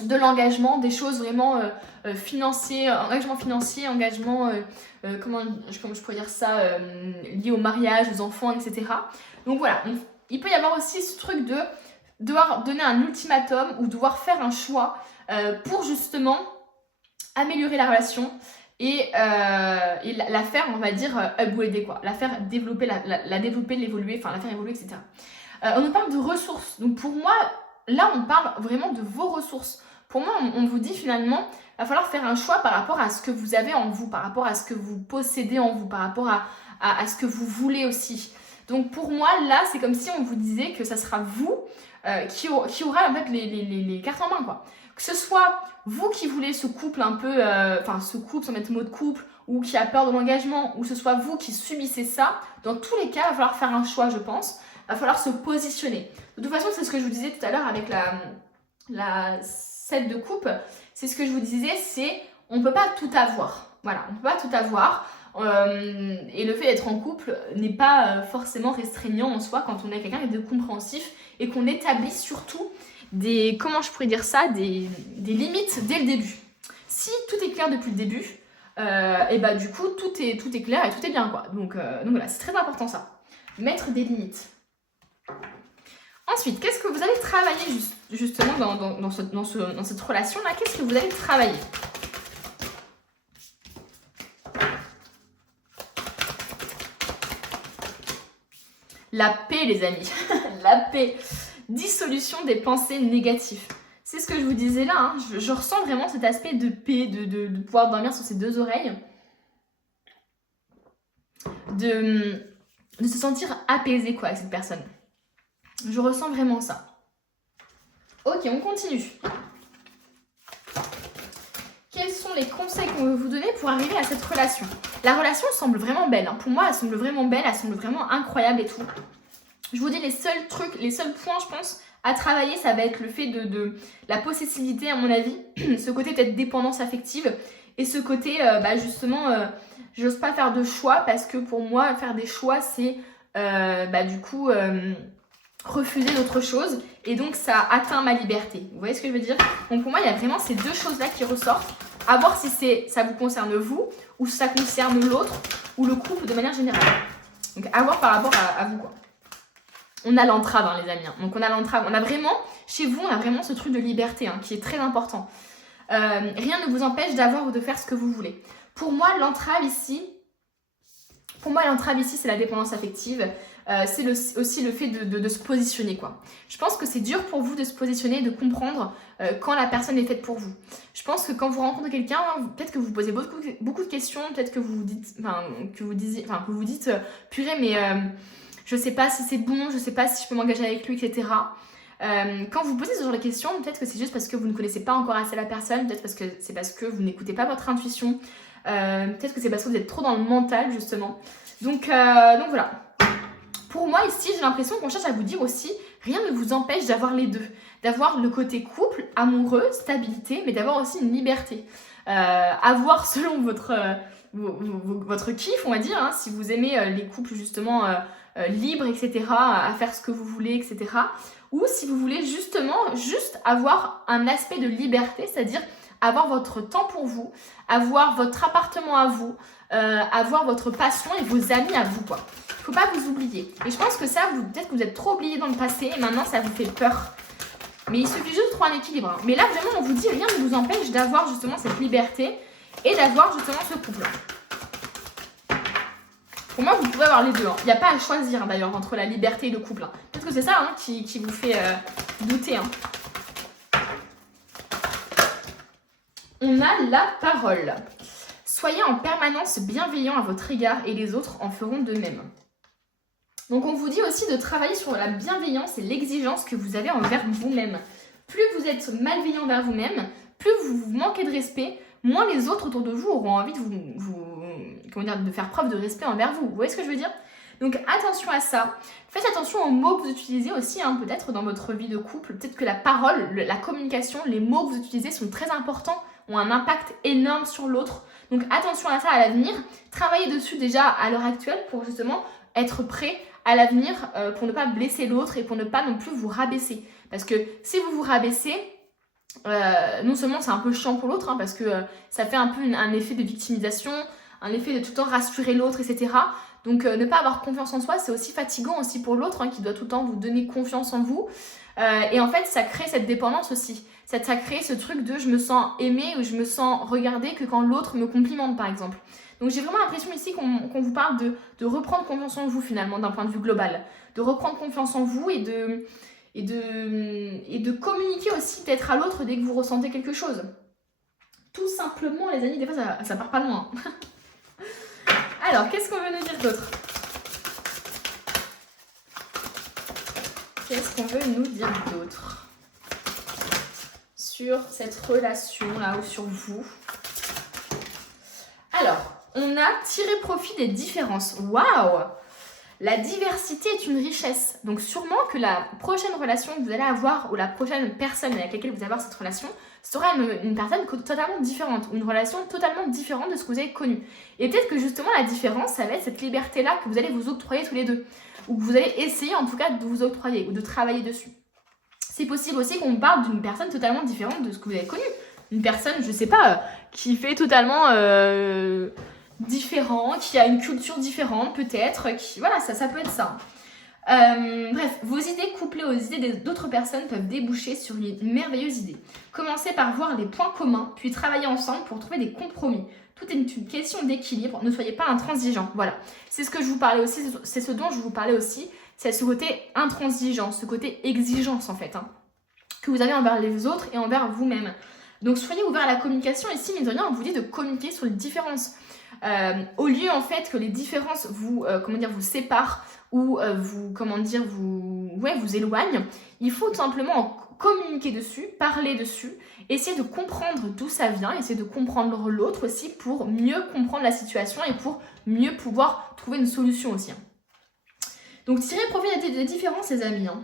de l'engagement, des choses vraiment engagement financier, engagement, comment je pourrais dire ça, lié au mariage, aux enfants, etc. Donc voilà, il peut y avoir aussi ce truc de devoir donner un ultimatum ou devoir faire un choix pour justement améliorer la relation, et la faire, on va dire, upgrader, quoi. La faire développer, la développer, l'évoluer, enfin la faire évoluer, etc. On nous parle de ressources. Donc pour moi, là, on parle vraiment de vos ressources. Pour moi, on vous dit finalement, il va falloir faire un choix par rapport à ce que vous avez en vous, par rapport à ce que vous possédez en vous, par rapport à ce que vous voulez aussi. Donc pour moi, là, c'est comme si on vous disait que ça sera vous qui aura en fait les cartes en main, quoi. Que ce soit vous qui voulez ce couple un peu, ce couple sans mettre le mot de couple, ou qui a peur de l'engagement, ou que ce soit vous qui subissez ça, dans tous les cas, il va falloir faire un choix, je pense. Il va falloir se positionner. De toute façon, c'est ce que je vous disais tout à l'heure avec la set de coupe. C'est ce que je vous disais, c'est on ne peut pas tout avoir. Voilà, on ne peut pas tout avoir. Et le fait d'être en couple n'est pas forcément restreignant en soi quand on est quelqu'un de compréhensif et qu'on établit surtout des limites dès le début. Si tout est clair depuis le début, et du coup tout est clair et tout est bien, quoi. Donc voilà, c'est très important ça. Mettre des limites. Ensuite, qu'est-ce que vous allez travailler justement dans cette relation-là? Qu'est-ce que vous allez travailler? La paix, les amis. La paix. Dissolution des pensées négatives. C'est ce que je vous disais là. Hein. Je ressens vraiment cet aspect de paix, de pouvoir dormir sur ses deux oreilles. De se sentir apaisé, quoi, avec cette personne. Je ressens vraiment ça. Ok, on continue. Quels sont les conseils qu'on veut vous donner pour arriver à cette relation? La relation semble vraiment belle. Hein. Pour moi, elle semble vraiment belle, elle semble vraiment incroyable et tout. Je vous dis les seuls points, je pense, à travailler, ça va être le fait de la possessivité, à mon avis. Ce côté peut-être dépendance affective. Et ce côté, j'ose pas faire de choix parce que pour moi, faire des choix, c'est refuser d'autres choses. Et donc, ça atteint ma liberté. Vous voyez ce que je veux dire? Donc, pour moi, il y a vraiment ces deux choses-là qui ressortent. À voir si ça vous concerne vous, ou si ça concerne l'autre, ou le couple de manière générale. Donc, à voir par rapport à vous, quoi. On a l'entrave, les amis. Hein. Donc, on a l'entrave. Chez vous, on a vraiment ce truc de liberté qui est très important. rien ne vous empêche d'avoir ou de faire ce que vous voulez. Pour moi, l'entrave ici, c'est la dépendance affective. C'est aussi le fait de se positionner, quoi. Je pense que c'est dur pour vous de se positionner et de comprendre quand la personne est faite pour vous. Je pense que quand vous rencontrez quelqu'un, peut-être que vous posez beaucoup de questions, peut-être que vous vous dites purée, mais je sais pas si c'est bon, je sais pas si je peux m'engager avec lui, etc. Quand vous posez ce genre de questions, peut-être que c'est juste parce que vous ne connaissez pas encore assez la personne, peut-être parce que c'est parce que vous n'écoutez pas votre intuition, peut-être que c'est parce que vous êtes trop dans le mental, justement. Donc voilà. Pour moi, ici, j'ai l'impression qu'on cherche à vous dire aussi, rien ne vous empêche d'avoir les deux. D'avoir le côté couple, amoureux, stabilité, mais d'avoir aussi une liberté. Avoir selon votre kiff, on va dire, hein, si vous aimez les couples justement libres, etc., à faire ce que vous voulez, etc. Ou si vous voulez justement juste avoir un aspect de liberté, c'est-à-dire avoir votre temps pour vous, avoir votre appartement à vous, avoir votre passion et vos amis à vous, quoi. Faut pas vous oublier. Et je pense que ça, peut-être que vous êtes trop oublié dans le passé et maintenant ça vous fait peur. Mais il suffit juste de trouver un équilibre. Hein. Mais là, vraiment, on vous dit, rien ne vous empêche d'avoir justement cette liberté et d'avoir justement ce couple. Pour moi, vous pouvez avoir les deux. Hein. Il n'y a pas à choisir d'ailleurs entre la liberté et le couple. Hein. Peut-être que c'est ça qui vous fait douter. Hein. On a la parole. Soyez en permanence bienveillant à votre égard et les autres en feront de même. Donc on vous dit aussi de travailler sur la bienveillance et l'exigence que vous avez envers vous-même. Plus vous êtes malveillant envers vous-même, plus vous manquez de respect, moins les autres autour de vous auront envie de faire preuve de respect envers vous. Vous voyez ce que je veux dire? Donc attention à ça. Faites attention aux mots que vous utilisez aussi, hein, peut-être dans votre vie de couple. Peut-être que la parole, la communication, les mots que vous utilisez sont très importants, ont un impact énorme sur l'autre. Donc attention à ça à l'avenir. Travaillez dessus déjà à l'heure actuelle pour justement être prêt à l'avenir pour ne pas blesser l'autre et pour ne pas non plus vous rabaisser. Parce que si vous vous rabaissez, non seulement c'est un peu chiant pour l'autre, hein, parce que ça fait un peu un effet de victimisation, un effet de tout le temps rassurer l'autre, etc. Donc ne pas avoir confiance en soi, c'est aussi fatigant aussi pour l'autre, hein, qui doit tout le temps vous donner confiance en vous. Et en fait, ça crée cette dépendance aussi. Ça crée ce truc de je me sens aimée ou je me sens regardée que quand l'autre me complimente, par exemple. Donc j'ai vraiment l'impression ici qu'on vous parle de reprendre confiance en vous finalement d'un point de vue global. De reprendre confiance en vous et de communiquer aussi peut-être à l'autre dès que vous ressentez quelque chose. Tout simplement les amis, des fois ça part pas loin. Alors qu'est-ce qu'on veut nous dire d'autre? Qu'est-ce qu'on veut nous dire d'autre sur cette relation-là ou sur vous? Alors, on a tiré profit des différences. Waouh! La diversité est une richesse. Donc sûrement que la prochaine relation que vous allez avoir ou la prochaine personne avec laquelle vous allez avoir cette relation sera une personne totalement différente ou une relation totalement différente de ce que vous avez connu. Et peut-être que justement la différence, ça va être cette liberté-là que vous allez vous octroyer tous les deux. Ou que vous allez essayer en tout cas de vous octroyer ou de travailler dessus. C'est possible aussi qu'on parle d'une personne totalement différente de ce que vous avez connu. Une personne, je sais pas, qui fait totalement différent, qui a une culture différente peut-être, voilà, ça peut être ça. Bref, vos idées couplées aux idées d'autres personnes peuvent déboucher sur une merveilleuse idée. Commencez par voir les points communs, puis travaillez ensemble pour trouver des compromis. Tout est une question d'équilibre, ne soyez pas intransigeants. Voilà, c'est ce que je vous parlais aussi, c'est ce dont je vous parlais aussi, c'est ce côté intransigeant, ce côté exigence en fait, hein, que vous avez envers les autres et envers vous-même. Donc soyez ouverts à la communication, ici, mais de rien, on vous dit de communiquer sur les différences. Au lieu en fait que les différences vous séparent ou vous éloignent, il faut tout simplement communiquer dessus, parler dessus, essayer de comprendre d'où ça vient, essayer de comprendre l'autre aussi pour mieux comprendre la situation et pour mieux pouvoir trouver une solution aussi. Donc tirez profit des différences les amis. Hein.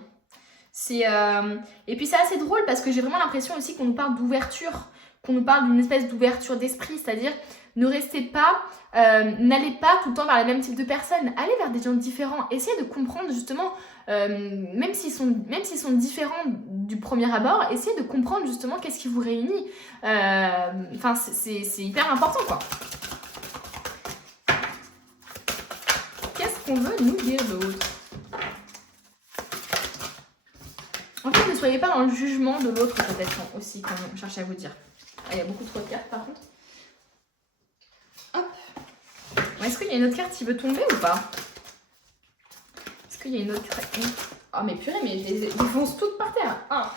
Et puis c'est assez drôle parce que j'ai vraiment l'impression aussi qu'on nous parle d'ouverture, qu'on nous parle d'une espèce d'ouverture d'esprit, c'est-à-dire ne restez pas, n'allez pas tout le temps vers le même type de personnes, allez vers des gens différents, essayez de comprendre justement, même s'ils sont différents du premier abord, essayez de comprendre justement qu'est-ce qui vous réunit. Enfin, c'est hyper important quoi. Qu'est-ce qu'on veut nous dire d'autre? En fait, ne soyez pas dans le jugement de l'autre peut-être aussi, comme on cherche à vous dire. Ah, il y a beaucoup trop de cartes par contre. Hop. Bon, est-ce qu'il y a une autre carte qui veut tomber ou pas? Est-ce qu'il y a une autre carte? Oh mais purée, mais je les défonce toutes par terre. Ah.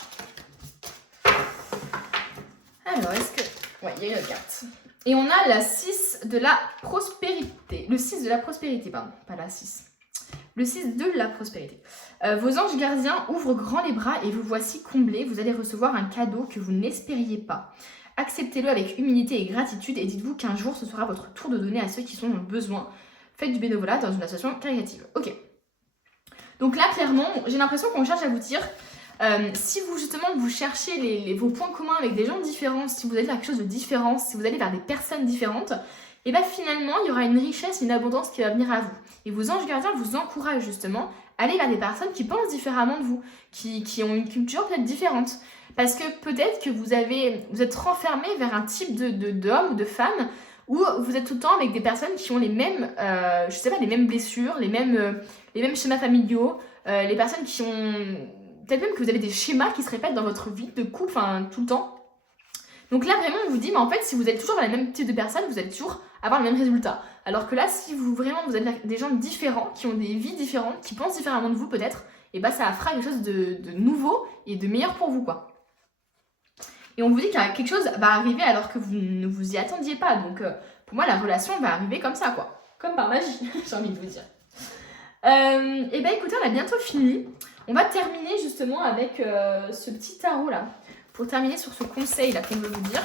Alors, est-ce que... Ouais, il y a une autre carte. Et on a la 6 de la prospérité. Le 6 de la prospérité, pardon. Pas la 6. Le 6 de la prospérité. Vos anges gardiens ouvrent grand les bras et vous voici comblés. Vous allez recevoir un cadeau que vous n'espériez pas. Acceptez-le avec humilité et gratitude et dites-vous qu'un jour, ce sera votre tour de donner à ceux qui sont dans le besoin. Faites du bénévolat dans une association caritative. Ok. Donc là, clairement, j'ai l'impression qu'on cherche à vous dire... si vous justement vous cherchez vos points communs avec des gens différents, si vous allez faire quelque chose de différent, si vous allez vers des personnes différentes, et bien finalement il y aura une richesse, une abondance qui va venir à vous. Et vos anges gardiens vous encouragent justement à aller vers des personnes qui pensent différemment de vous, qui ont une culture peut-être différente. Parce que peut-être que vous êtes renfermé vers un type d'homme ou de femme où vous êtes tout le temps avec des personnes qui ont les mêmes, je sais pas, les mêmes blessures, les mêmes schémas familiaux, les personnes qui ont... Peut-être même que vous avez des schémas qui se répètent dans votre vie de couple, enfin tout le temps. Donc là vraiment on vous dit, mais en fait si vous êtes toujours dans le même type de personne, vous allez toujours avoir le même résultat. Alors que là si vous êtes des gens différents, qui ont des vies différentes, qui pensent différemment de vous peut-être, et bah ça fera quelque chose de nouveau et de meilleur pour vous quoi. Et on vous dit que quelque chose va arriver alors que vous ne vous y attendiez pas. Donc pour moi la relation va arriver comme ça quoi. Comme par magie, j'ai envie de vous dire. Et bah écoutez, on a bientôt fini. On va terminer justement avec ce petit tarot là, pour terminer sur ce conseil là qu'on veut vous dire.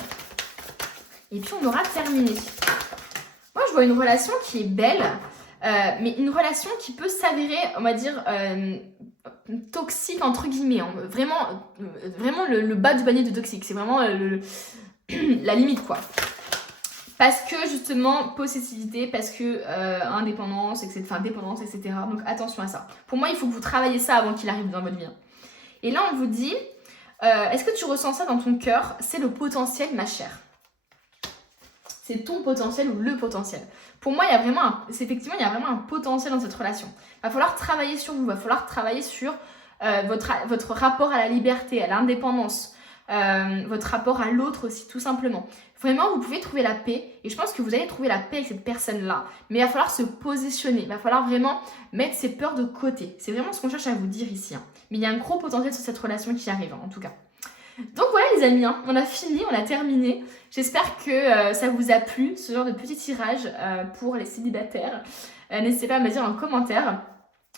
Et puis on aura terminé. Moi je vois une relation qui est belle, mais une relation qui peut s'avérer, on va dire, toxique entre guillemets. Hein. Vraiment le bas du panier de toxique, c'est vraiment la limite quoi. Parce que justement, possessivité, parce que indépendance, etc. Enfin, dépendance, etc. Donc attention à ça. Pour moi, il faut que vous travaillez ça avant qu'il arrive dans votre vie. Hein. Et là, on vous dit, est-ce que tu ressens ça dans ton cœur? C'est le potentiel, ma chère. C'est ton potentiel ou le potentiel. Pour moi, il y a vraiment un potentiel dans cette relation. Il va falloir travailler sur vous, il va falloir travailler sur votre rapport à la liberté, à l'indépendance, votre rapport à l'autre aussi, tout simplement. Vraiment, vous pouvez trouver la paix et je pense que vous allez trouver la paix avec cette personne-là. Mais il va falloir se positionner, il va falloir vraiment mettre ses peurs de côté. C'est vraiment ce qu'on cherche à vous dire ici. Hein. Mais il y a un gros potentiel sur cette relation qui arrive, hein, en tout cas. Donc voilà les amis, hein, on a fini, on a terminé. J'espère que ça vous a plu, ce genre de petit tirage pour les célibataires. N'hésitez pas à me dire en commentaire.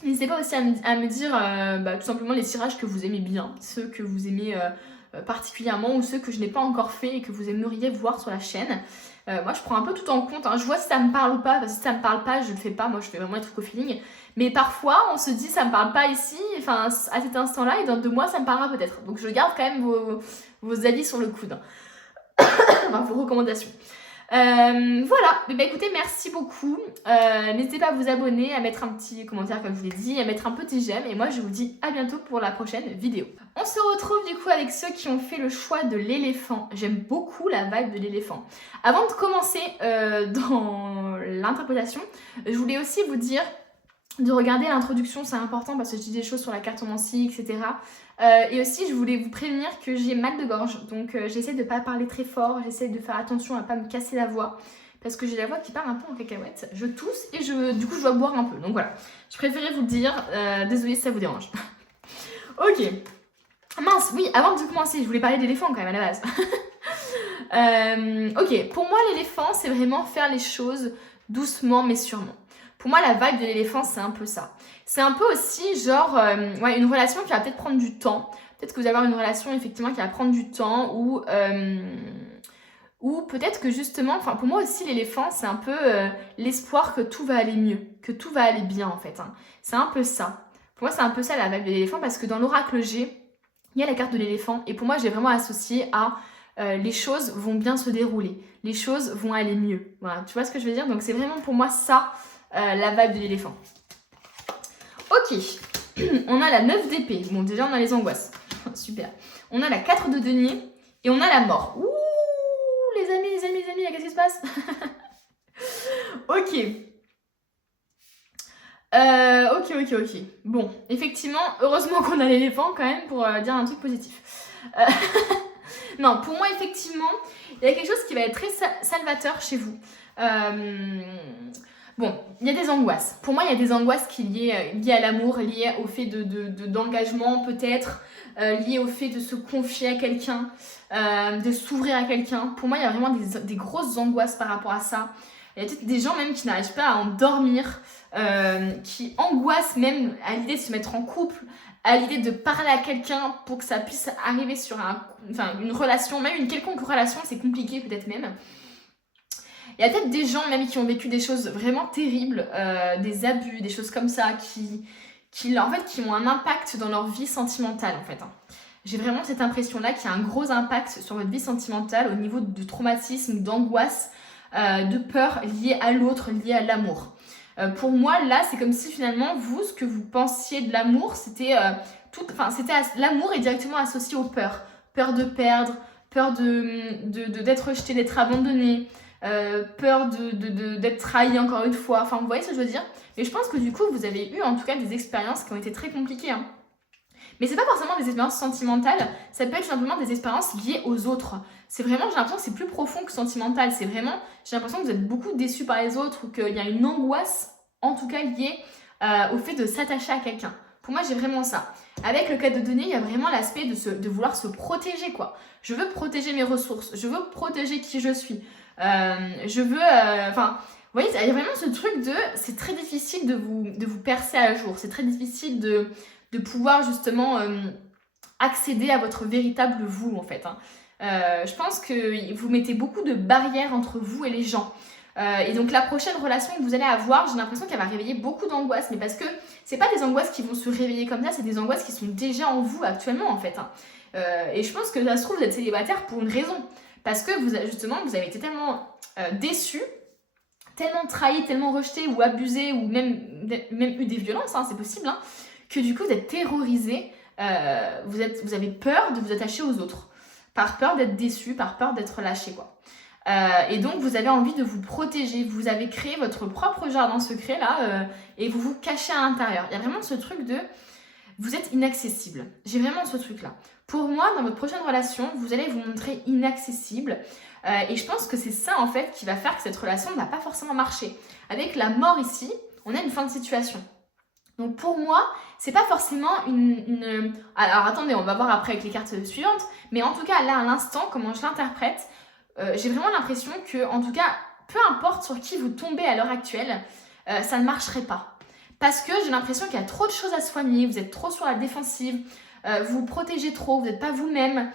N'hésitez pas aussi à me dire tout simplement les tirages que vous aimez bien, ceux que vous aimez particulièrement ou ceux que je n'ai pas encore fait et que vous aimeriez voir sur la chaîne. Moi je prends un peu tout en compte, hein. Je vois si ça me parle ou pas, parce que si ça me parle pas je le fais pas, moi je fais vraiment les trucs au feeling. Mais parfois on se dit ça me parle pas ici, enfin à cet instant là et dans 2 mois ça me parlera peut-être. Donc je garde quand même vos avis sur le coude, enfin, vos recommandations. Voilà, bah, écoutez, merci beaucoup. N'hésitez pas à vous abonner, à mettre un petit commentaire comme je vous l'ai dit, à mettre un petit j'aime. Et moi, je vous dis à bientôt pour la prochaine vidéo. On se retrouve du coup avec ceux qui ont fait le choix de l'éléphant. J'aime beaucoup la vibe de l'éléphant. Avant de commencer dans l'interprétation, je voulais aussi vous dire de regarder l'introduction, c'est important parce que je dis des choses sur la cartomancie, etc. Et aussi, je voulais vous prévenir que j'ai mal de gorge. Donc, j'essaie de ne pas parler très fort. J'essaie de faire attention à ne pas me casser la voix. Parce que j'ai la voix qui part un peu en cacahuète. Je tousse et du coup, je dois boire un peu. Donc voilà, je préférais vous le dire. Désolée si ça vous dérange. Ok. Mince, oui, avant de commencer, je voulais parler d'éléphant quand même à la base. Ok, pour moi, l'éléphant, c'est vraiment faire les choses doucement mais sûrement. Pour moi, la vibe de l'éléphant, c'est un peu ça. C'est un peu aussi genre une relation qui va peut-être prendre du temps. Peut-être que vous allez avoir une relation effectivement qui va prendre du temps ou peut-être que justement, enfin pour moi aussi l'éléphant c'est un peu l'espoir que tout va aller mieux, que tout va aller bien en fait. Hein. C'est un peu ça. Pour moi c'est un peu ça la vibe de l'éléphant parce que dans l'oracle G, il y a la carte de l'éléphant et pour moi j'ai vraiment associé à les choses vont bien se dérouler, les choses vont aller mieux. Voilà, tu vois ce que je veux dire? Donc c'est vraiment pour moi ça la vibe de l'éléphant. Ok, on a la 9 d'épée. Bon, déjà, on a les angoisses. Super. On a la 4 de denier et on a la mort. Ouh, les amis, qu'est-ce qui se passe? Ok. Ok. Bon, effectivement, heureusement qu'on a l'éléphant quand même pour dire un truc positif. Non, pour moi, effectivement, il y a quelque chose qui va être très salvateur chez vous. Bon, il y a des angoisses. Pour moi, il y a des angoisses qui sont liées à l'amour, liées au fait d'engagement peut-être, liées au fait de se confier à quelqu'un, de s'ouvrir à quelqu'un. Pour moi, il y a vraiment des grosses angoisses par rapport à ça. Il y a peut-être des gens même qui n'arrivent pas à endormir, qui angoissent même à l'idée de se mettre en couple, à l'idée de parler à quelqu'un pour que ça puisse arriver sur une relation, même une quelconque relation, c'est compliqué peut-être même. Il y a peut-être des gens même qui ont vécu des choses vraiment terribles, des abus, des choses comme ça, qui ont un impact dans leur vie sentimentale en fait. J'ai vraiment cette impression-là qu'il y a un gros impact sur votre vie sentimentale au niveau du traumatisme, d'angoisse, de peur liée à l'autre, liée à l'amour. Pour moi, là, c'est comme si finalement, vous, ce que vous pensiez de l'amour, l'amour est directement associé aux peurs. Peur de perdre, peur d'être rejeté, d'être abandonné, peur d'être trahi encore une fois. Enfin, vous voyez ce que je veux dire? Et je pense que du coup, vous avez eu en tout cas des expériences qui ont été très compliquées. Hein. Mais c'est pas forcément des expériences sentimentales, ça peut être simplement des expériences liées aux autres. C'est vraiment, j'ai l'impression que c'est plus profond que sentimental. C'est vraiment, j'ai l'impression que vous êtes beaucoup déçus par les autres ou qu'il y a une angoisse, en tout cas liée au fait de s'attacher à quelqu'un. Pour moi, j'ai vraiment ça. Avec le cas de données, il y a vraiment l'aspect de vouloir se protéger, quoi. Je veux protéger mes ressources, je veux protéger qui je suis. Vous voyez, il y a vraiment ce truc c'est très difficile de vous percer à jour. C'est très difficile de pouvoir justement accéder à votre véritable vous en fait. Je pense que vous mettez beaucoup de barrières entre vous et les gens. Et donc la prochaine relation que vous allez avoir, j'ai l'impression qu'elle va réveiller beaucoup d'angoisses, mais parce que c'est pas des angoisses qui vont se réveiller comme ça, c'est des angoisses qui sont déjà en vous actuellement en fait. Et je pense que ça se trouve vous êtes célibataire pour une raison, parce que vous avez été tellement déçu, tellement trahi, tellement rejeté ou abusé ou même eu des violences, c'est possible, que du coup vous êtes terrorisé, vous avez peur de vous attacher aux autres, par peur d'être déçu, par peur d'être lâché quoi. Et donc vous avez envie de vous protéger, vous avez créé votre propre jardin secret là et vous vous cachez à l'intérieur. Il y a vraiment ce truc vous êtes inaccessible. J'ai vraiment ce truc là. Pour moi, dans votre prochaine relation, vous allez vous montrer inaccessible et je pense que c'est ça en fait qui va faire que cette relation ne va pas forcément marcher. Avec la mort ici, on a une fin de situation. Donc pour moi, c'est pas forcément Alors attendez, on va voir après avec les cartes suivantes, mais en tout cas là à l'instant, comment je l'interprète, j'ai vraiment l'impression que, en tout cas, peu importe sur qui vous tombez à l'heure actuelle, ça ne marcherait pas. Parce que j'ai l'impression qu'il y a trop de choses à soigner, vous êtes trop sur la défensive, vous vous protégez trop, vous n'êtes pas vous-même,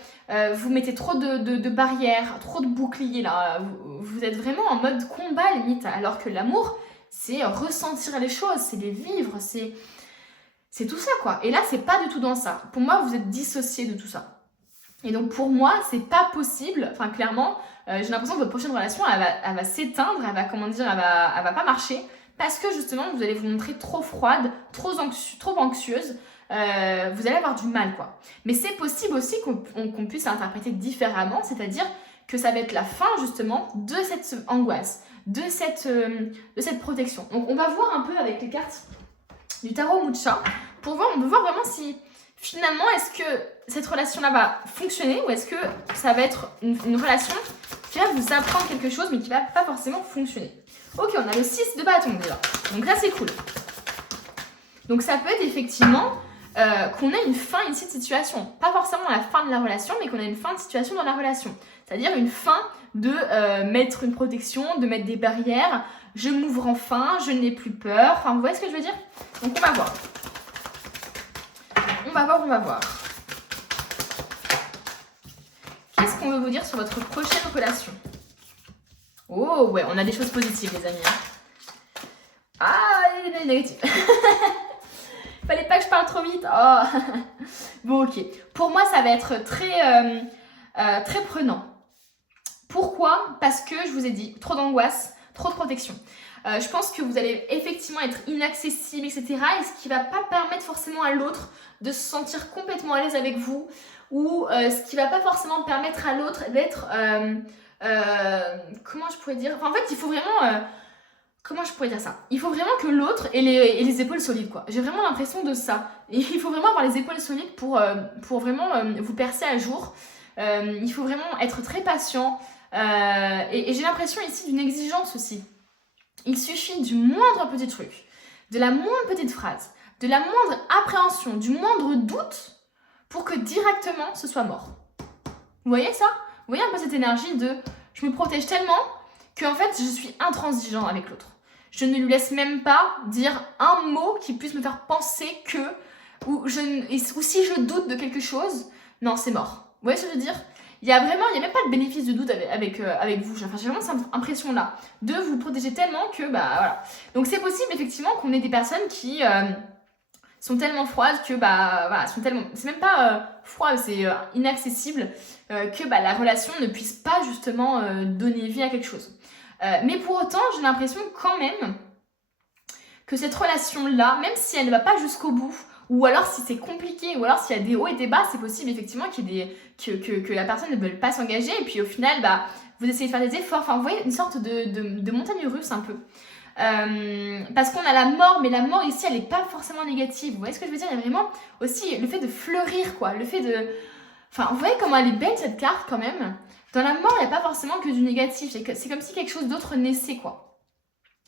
vous mettez trop de barrières, trop de boucliers là, vous êtes vraiment en mode combat limite, alors que l'amour, c'est ressentir les choses, c'est les vivre, c'est tout ça quoi. Et là, c'est pas du tout dans ça. Pour moi, vous êtes dissocié de tout ça. Et donc pour moi, c'est pas possible, enfin clairement, j'ai l'impression que votre prochaine relation, elle va s'éteindre, elle va pas marcher, parce que justement, vous allez vous montrer trop froide, trop anxieuse, vous allez avoir du mal, quoi. Mais c'est possible aussi qu'on puisse l'interpréter différemment, c'est-à-dire que ça va être la fin, justement, de cette angoisse, de cette protection. Donc on va voir un peu avec les cartes du tarot Mucha, on veut voir vraiment si, finalement, est-ce que cette relation-là va fonctionner ou est-ce que ça va être une relation qui va vous apprendre quelque chose mais qui va pas forcément fonctionner. Ok, on a le 6 de bâton déjà. Donc là, c'est cool. Donc ça peut être effectivement qu'on ait une fin ici de situation. Pas forcément la fin de la relation, mais qu'on a une fin de situation dans la relation. C'est-à-dire une fin de mettre une protection, de mettre des barrières. Je m'ouvre enfin, je n'ai plus peur. Enfin, vous voyez ce que je veux dire? Donc on va voir. On va voir. Qu'est-ce qu'on veut vous dire sur votre prochaine relation? Oh ouais, on a des choses positives les amis. Ah, des négatives. Fallait pas que je parle trop vite. Oh. Bon ok. Pour moi ça va être très prenant. Pourquoi? Parce que je vous ai dit, trop d'angoisse, trop de protection. Je pense que vous allez effectivement être inaccessible, etc. Et ce qui ne va pas permettre forcément à l'autre de se sentir complètement à l'aise avec vous. Ou ce qui ne va pas forcément permettre à l'autre d'être... comment je pourrais dire? Enfin, en fait, il faut vraiment... comment je pourrais dire ça? Il faut vraiment que l'autre ait les épaules solides, quoi. J'ai vraiment l'impression de ça. Et il faut vraiment avoir les épaules solides pour vraiment vous percer à jour. Il faut vraiment être très patient. Et j'ai l'impression ici d'une exigence aussi. Il suffit du moindre petit truc, de la moindre petite phrase, de la moindre appréhension, du moindre doute pour que directement ce soit mort. Vous voyez ça? Vous voyez un peu cette énergie de je me protège tellement que en fait je suis intransigeant avec l'autre. Je ne lui laisse même pas dire un mot qui puisse me faire penser que ou si je doute de quelque chose, non, c'est mort. Vous voyez ce que je veux dire? Il n'y a même pas de bénéfice de doute avec vous. Enfin, j'ai vraiment cette impression-là de vous protéger tellement que, bah voilà. Donc, c'est possible, effectivement, qu'on ait des personnes qui sont tellement froides que, bah voilà, c'est même pas froid, c'est inaccessible, que bah, la relation ne puisse pas, justement, donner vie à quelque chose. Mais pour autant, j'ai l'impression quand même que cette relation-là, même si elle ne va pas jusqu'au bout, ou alors si c'est compliqué, ou alors s'il y a des hauts et des bas, c'est possible effectivement que la personne ne veuille pas s'engager, et puis au final, bah, vous essayez de faire des efforts. Enfin, vous voyez, une sorte de montagne russe un peu. Parce qu'on a la mort, mais la mort ici, elle n'est pas forcément négative. Vous voyez ce que je veux dire? Il y a vraiment aussi le fait de fleurir, quoi. Le fait de... Enfin, vous voyez comment elle est belle, cette carte, quand même. Dans la mort, il n'y a pas forcément que du négatif. C'est comme si quelque chose d'autre naissait, quoi.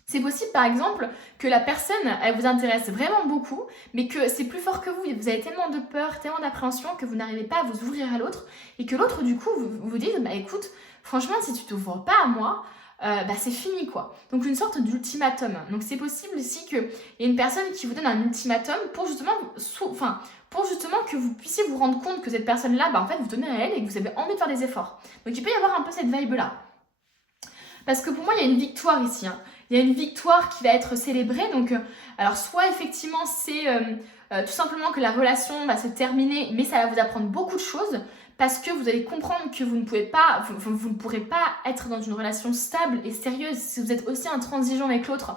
C'est possible, par exemple, que la personne, elle vous intéresse vraiment beaucoup, mais que c'est plus fort que vous. Vous avez tellement de peur, tellement d'appréhension que vous n'arrivez pas à vous ouvrir à l'autre, et que l'autre, du coup, vous dit, bah écoute, franchement, si tu t'ouvres pas à moi, bah c'est fini, quoi. Donc, une sorte d'ultimatum. Donc, c'est possible aussi qu'il y ait une personne qui vous donne un ultimatum pour justement, que vous puissiez vous rendre compte que cette personne-là, bah en fait, vous tenez à elle et que vous avez envie de faire des efforts. Donc, il peut y avoir un peu cette vibe-là. Parce que pour moi, il y a une victoire ici, hein. Il y a une victoire qui va être célébrée. Donc, alors soit effectivement, c'est tout simplement que la relation va se terminer, mais ça va vous apprendre beaucoup de choses parce que vous allez comprendre que vous ne pourrez pas être dans une relation stable et sérieuse si vous êtes aussi intransigeant avec l'autre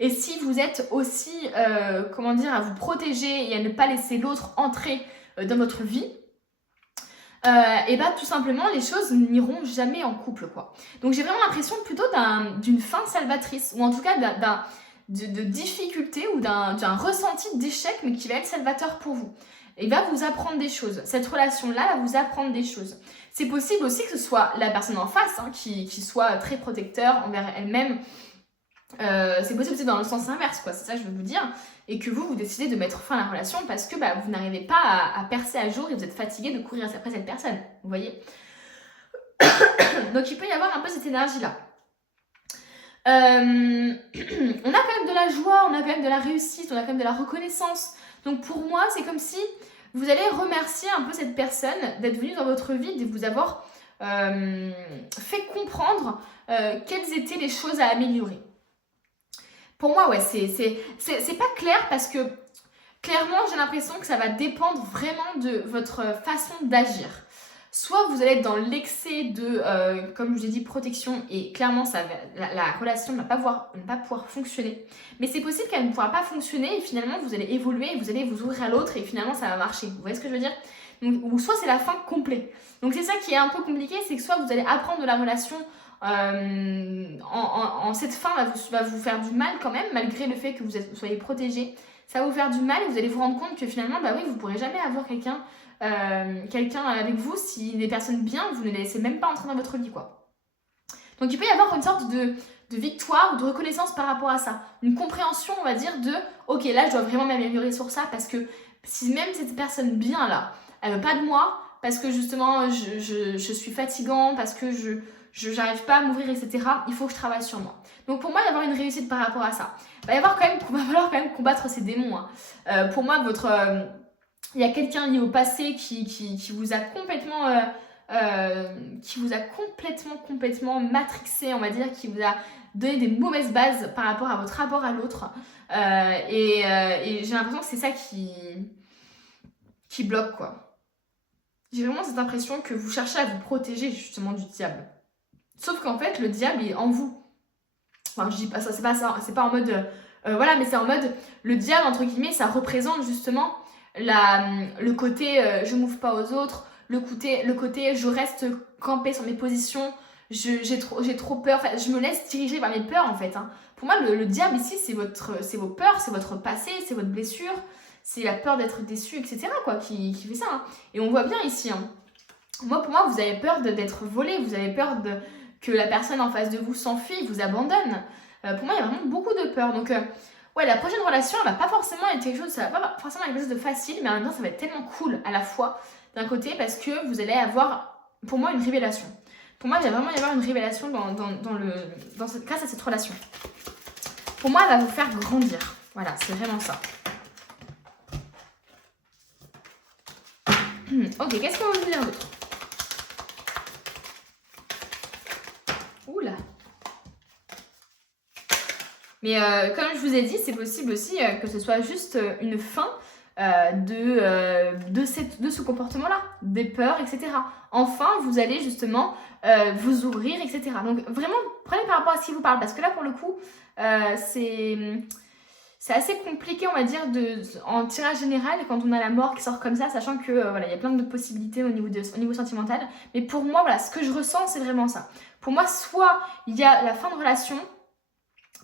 et si vous êtes aussi, à vous protéger et à ne pas laisser l'autre entrer dans votre vie. Et bah tout simplement les choses n'iront jamais en couple, quoi. Donc j'ai vraiment l'impression plutôt d'une fin salvatrice, ou en tout cas de difficulté ou d'un ressenti d'échec, mais qui va être salvateur pour vous. Et va vous apprendre des choses. Cette relation-là va vous apprendre des choses. C'est possible aussi que ce soit la personne en face qui soit très protecteur envers elle-même. C'est possible aussi dans le sens inverse, quoi. C'est ça que je veux vous dire. Et que vous décidez de mettre fin à la relation parce que bah, vous n'arrivez pas à percer à jour et vous êtes fatigué de courir après cette personne. Vous voyez? Donc il peut y avoir un peu cette énergie-là. On a quand même de la joie, on a quand même de la réussite, on a quand même de la reconnaissance. Donc pour moi, c'est comme si vous allez remercier un peu cette personne d'être venue dans votre vie, de vous avoir fait comprendre quelles étaient les choses à améliorer. Pour moi, ouais, c'est pas clair parce que clairement, j'ai l'impression que ça va dépendre vraiment de votre façon d'agir. Soit vous allez être dans l'excès de, comme je vous ai dit, protection et clairement, la relation ne va pas pouvoir fonctionner. Mais c'est possible qu'elle ne pourra pas fonctionner et finalement, vous allez évoluer et vous allez vous ouvrir à l'autre et finalement, ça va marcher. Vous voyez ce que je veux dire? Donc, ou soit c'est la fin complète. Donc c'est ça qui est un peu compliqué, c'est que soit vous allez apprendre de la relation cette fin va vous faire du mal quand même, malgré le fait que vous soyez protégé. Ça va vous faire du mal et vous allez vous rendre compte que finalement, bah oui, vous ne pourrez jamais avoir quelqu'un avec vous si des personnes bien, vous ne les laissez même pas entrer dans votre vie, quoi. Donc il peut y avoir une sorte de victoire ou de reconnaissance par rapport à ça. Une compréhension, on va dire, de ok, là, je dois vraiment m'améliorer sur ça parce que si même cette personne bien là, elle veut pas de moi, parce que justement, je suis fatigant, parce que je n'arrive pas à m'ouvrir, etc. Il faut que je travaille sur moi. Donc pour moi, il va y avoir une réussite par rapport à ça. Il va falloir quand même combattre ces démons, hein. Pour moi, il y a quelqu'un lié au passé qui vous a complètement matrixé, on va dire, qui vous a donné des mauvaises bases par rapport à votre rapport à l'autre. Et j'ai l'impression que c'est ça qui bloque, quoi. J'ai vraiment cette impression que vous cherchez à vous protéger justement du diable. Sauf qu'en fait, le diable est en vous. Enfin, je dis pas ça, c'est pas en mode... voilà, mais c'est en mode... Le diable, entre guillemets, ça représente justement le côté je m'ouvre pas aux autres, le côté je reste campée sur mes positions, j'ai trop peur, enfin, je me laisse diriger par mes peurs, en fait. Hein. Pour moi, le diable, ici, c'est vos peurs, c'est votre passé, c'est votre blessure, c'est la peur d'être déçu, etc., quoi, qui fait ça. Hein. Et on voit bien ici... Hein. pour moi, vous avez peur d'être volé, vous avez peur que la personne en face de vous s'enfuit, vous abandonne. Pour moi, il y a vraiment beaucoup de peur. Donc, ouais, la prochaine relation, elle va pas forcément être quelque chose, ça va pas forcément être quelque chose de facile, mais en même temps, ça va être tellement cool à la fois, d'un côté, parce que vous allez avoir, pour moi, une révélation. Pour moi, il va vraiment y avoir une révélation grâce à cette relation. Pour moi, elle va vous faire grandir. Voilà, c'est vraiment ça. Ok, qu'est-ce qu'on va vous dire d'autre? Oula. Mais comme je vous ai dit, c'est possible aussi que ce soit juste une fin de ce comportement-là, des peurs, etc. Enfin, vous allez justement vous ouvrir, etc. Donc vraiment, prenez par rapport à ce qui vous parle, parce que là, pour le coup, c'est assez compliqué, on va dire, en tirage général, quand on a la mort qui sort comme ça, sachant que voilà, il y a plein de possibilités au niveau sentimental. Mais pour moi, voilà, ce que je ressens, c'est vraiment ça. Pour moi, soit il y a la fin de relation,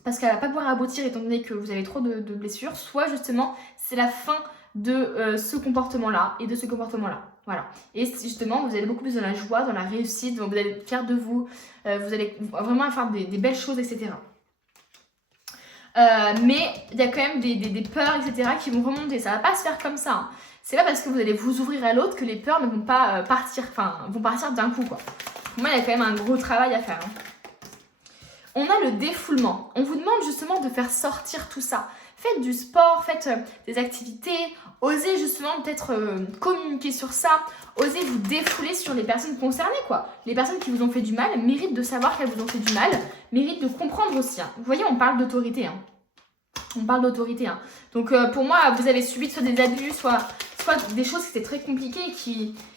parce qu'elle va pas pouvoir aboutir étant donné que vous avez trop de blessures, soit justement, c'est la fin de ce comportement-là et de ce comportement-là. Voilà. Et justement, vous allez beaucoup plus dans la joie, dans la réussite, donc vous allez être fiers de vous, vous allez vraiment faire des belles choses, etc. Mais il y a quand même des peurs, etc. qui vont remonter. Ça va pas se faire comme ça. Hein. C'est pas parce que vous allez vous ouvrir à l'autre que les peurs ne vont pas partir, enfin, vont partir d'un coup, quoi. Pour moi, il y a quand même un gros travail à faire. Hein. On a le défoulement. On vous demande justement de faire sortir tout ça. Faites du sport, faites des activités, osez justement peut-être communiquer sur ça, osez vous défouler sur les personnes concernées, quoi. Les personnes qui vous ont fait du mal méritent de savoir qu'elles vous ont fait du mal, méritent de comprendre aussi. Hein. Vous voyez, on parle d'autorité. Hein. On parle d'autorité. Hein. Donc pour moi, vous avez subi soit des abus, soit des choses qui étaient très compliquées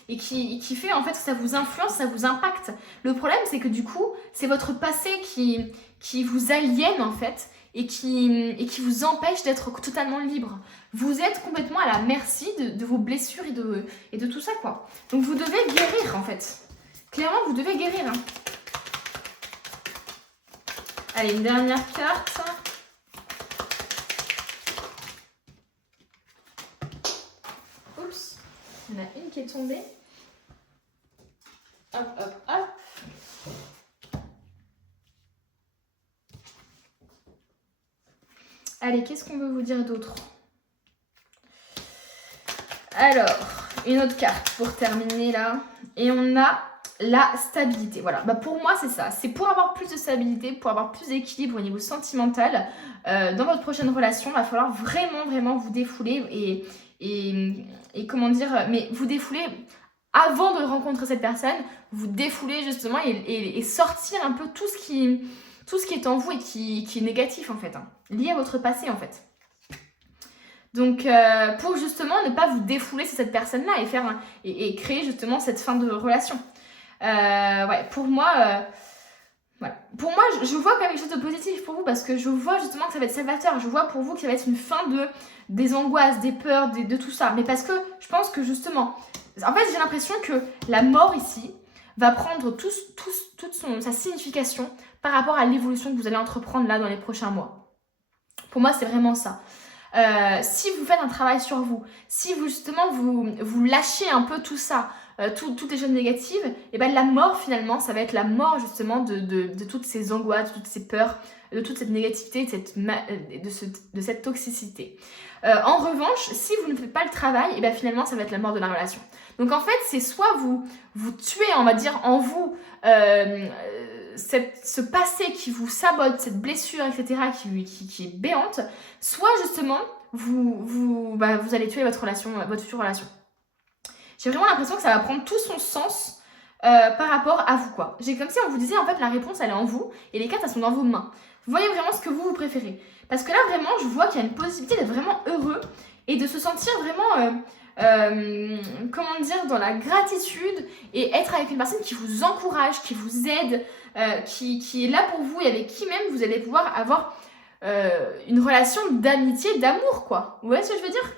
et qui fait en fait que ça vous influence, ça vous impacte. Le problème, c'est que du coup, c'est votre passé qui vous aliène en fait et qui vous empêche d'être totalement libre. Vous êtes complètement à la merci de vos blessures et de tout ça, quoi. Donc vous devez guérir en fait. Clairement, vous devez guérir. Hein. Allez, une dernière carte. Oups, il y en a une qui est tombée. Hop, hop, hop. Allez, qu'est-ce qu'on veut vous dire d'autre? Alors, une autre carte pour terminer là. Et on a la stabilité. Voilà, bah pour moi c'est ça. C'est pour avoir plus de stabilité, pour avoir plus d'équilibre au niveau sentimental. Dans votre prochaine relation, il va falloir vraiment vous défouler et comment dire, mais vous défouler avant de rencontrer cette personne, vous défouler justement et sortir un peu tout ce qui est en vous et qui est négatif en fait, hein, lié à votre passé en fait. Donc pour justement ne pas vous défouler sur cette personne-là et créer justement cette fin de relation. Ouais, pour moi, voilà. Pour moi, je vois quand même quelque chose de positif pour vous parce que je vois justement que ça va être salvateur. Je vois pour vous que ça va être une fin des angoisses, des peurs, de tout ça. Mais parce que je pense que justement, en fait, j'ai l'impression que la mort ici va prendre toute sa signification par rapport à l'évolution que vous allez entreprendre là dans les prochains mois. Pour moi, c'est vraiment ça. Si vous faites un travail sur vous, si vous justement vous lâchez un peu tout ça, toutes les choses négatives, et ben la mort finalement, ça va être la mort justement de toutes ces angoisses, de toutes ces peurs, de toute cette négativité, de cette toxicité. En revanche, si vous ne faites pas le travail, et ben finalement ça va être la mort de la relation. Donc en fait, c'est soit vous tuez, on va dire, en vous ce passé qui vous sabote, cette blessure, etc., qui est béante, soit justement vous allez tuer votre future relation. J'ai vraiment l'impression que ça va prendre tout son sens par rapport à vous, quoi. J'ai comme si on vous disait, en fait, la réponse, elle est en vous, et les cartes, elles sont dans vos mains. Vous voyez vraiment ce que vous préférez. Parce que là, vraiment, je vois qu'il y a une possibilité d'être vraiment heureux et de se sentir vraiment, comment dire, dans la gratitude et être avec une personne qui vous encourage, qui vous aide, qui est là pour vous et avec qui même vous allez pouvoir avoir une relation d'amitié, d'amour, quoi. Vous voyez ce que je veux dire ?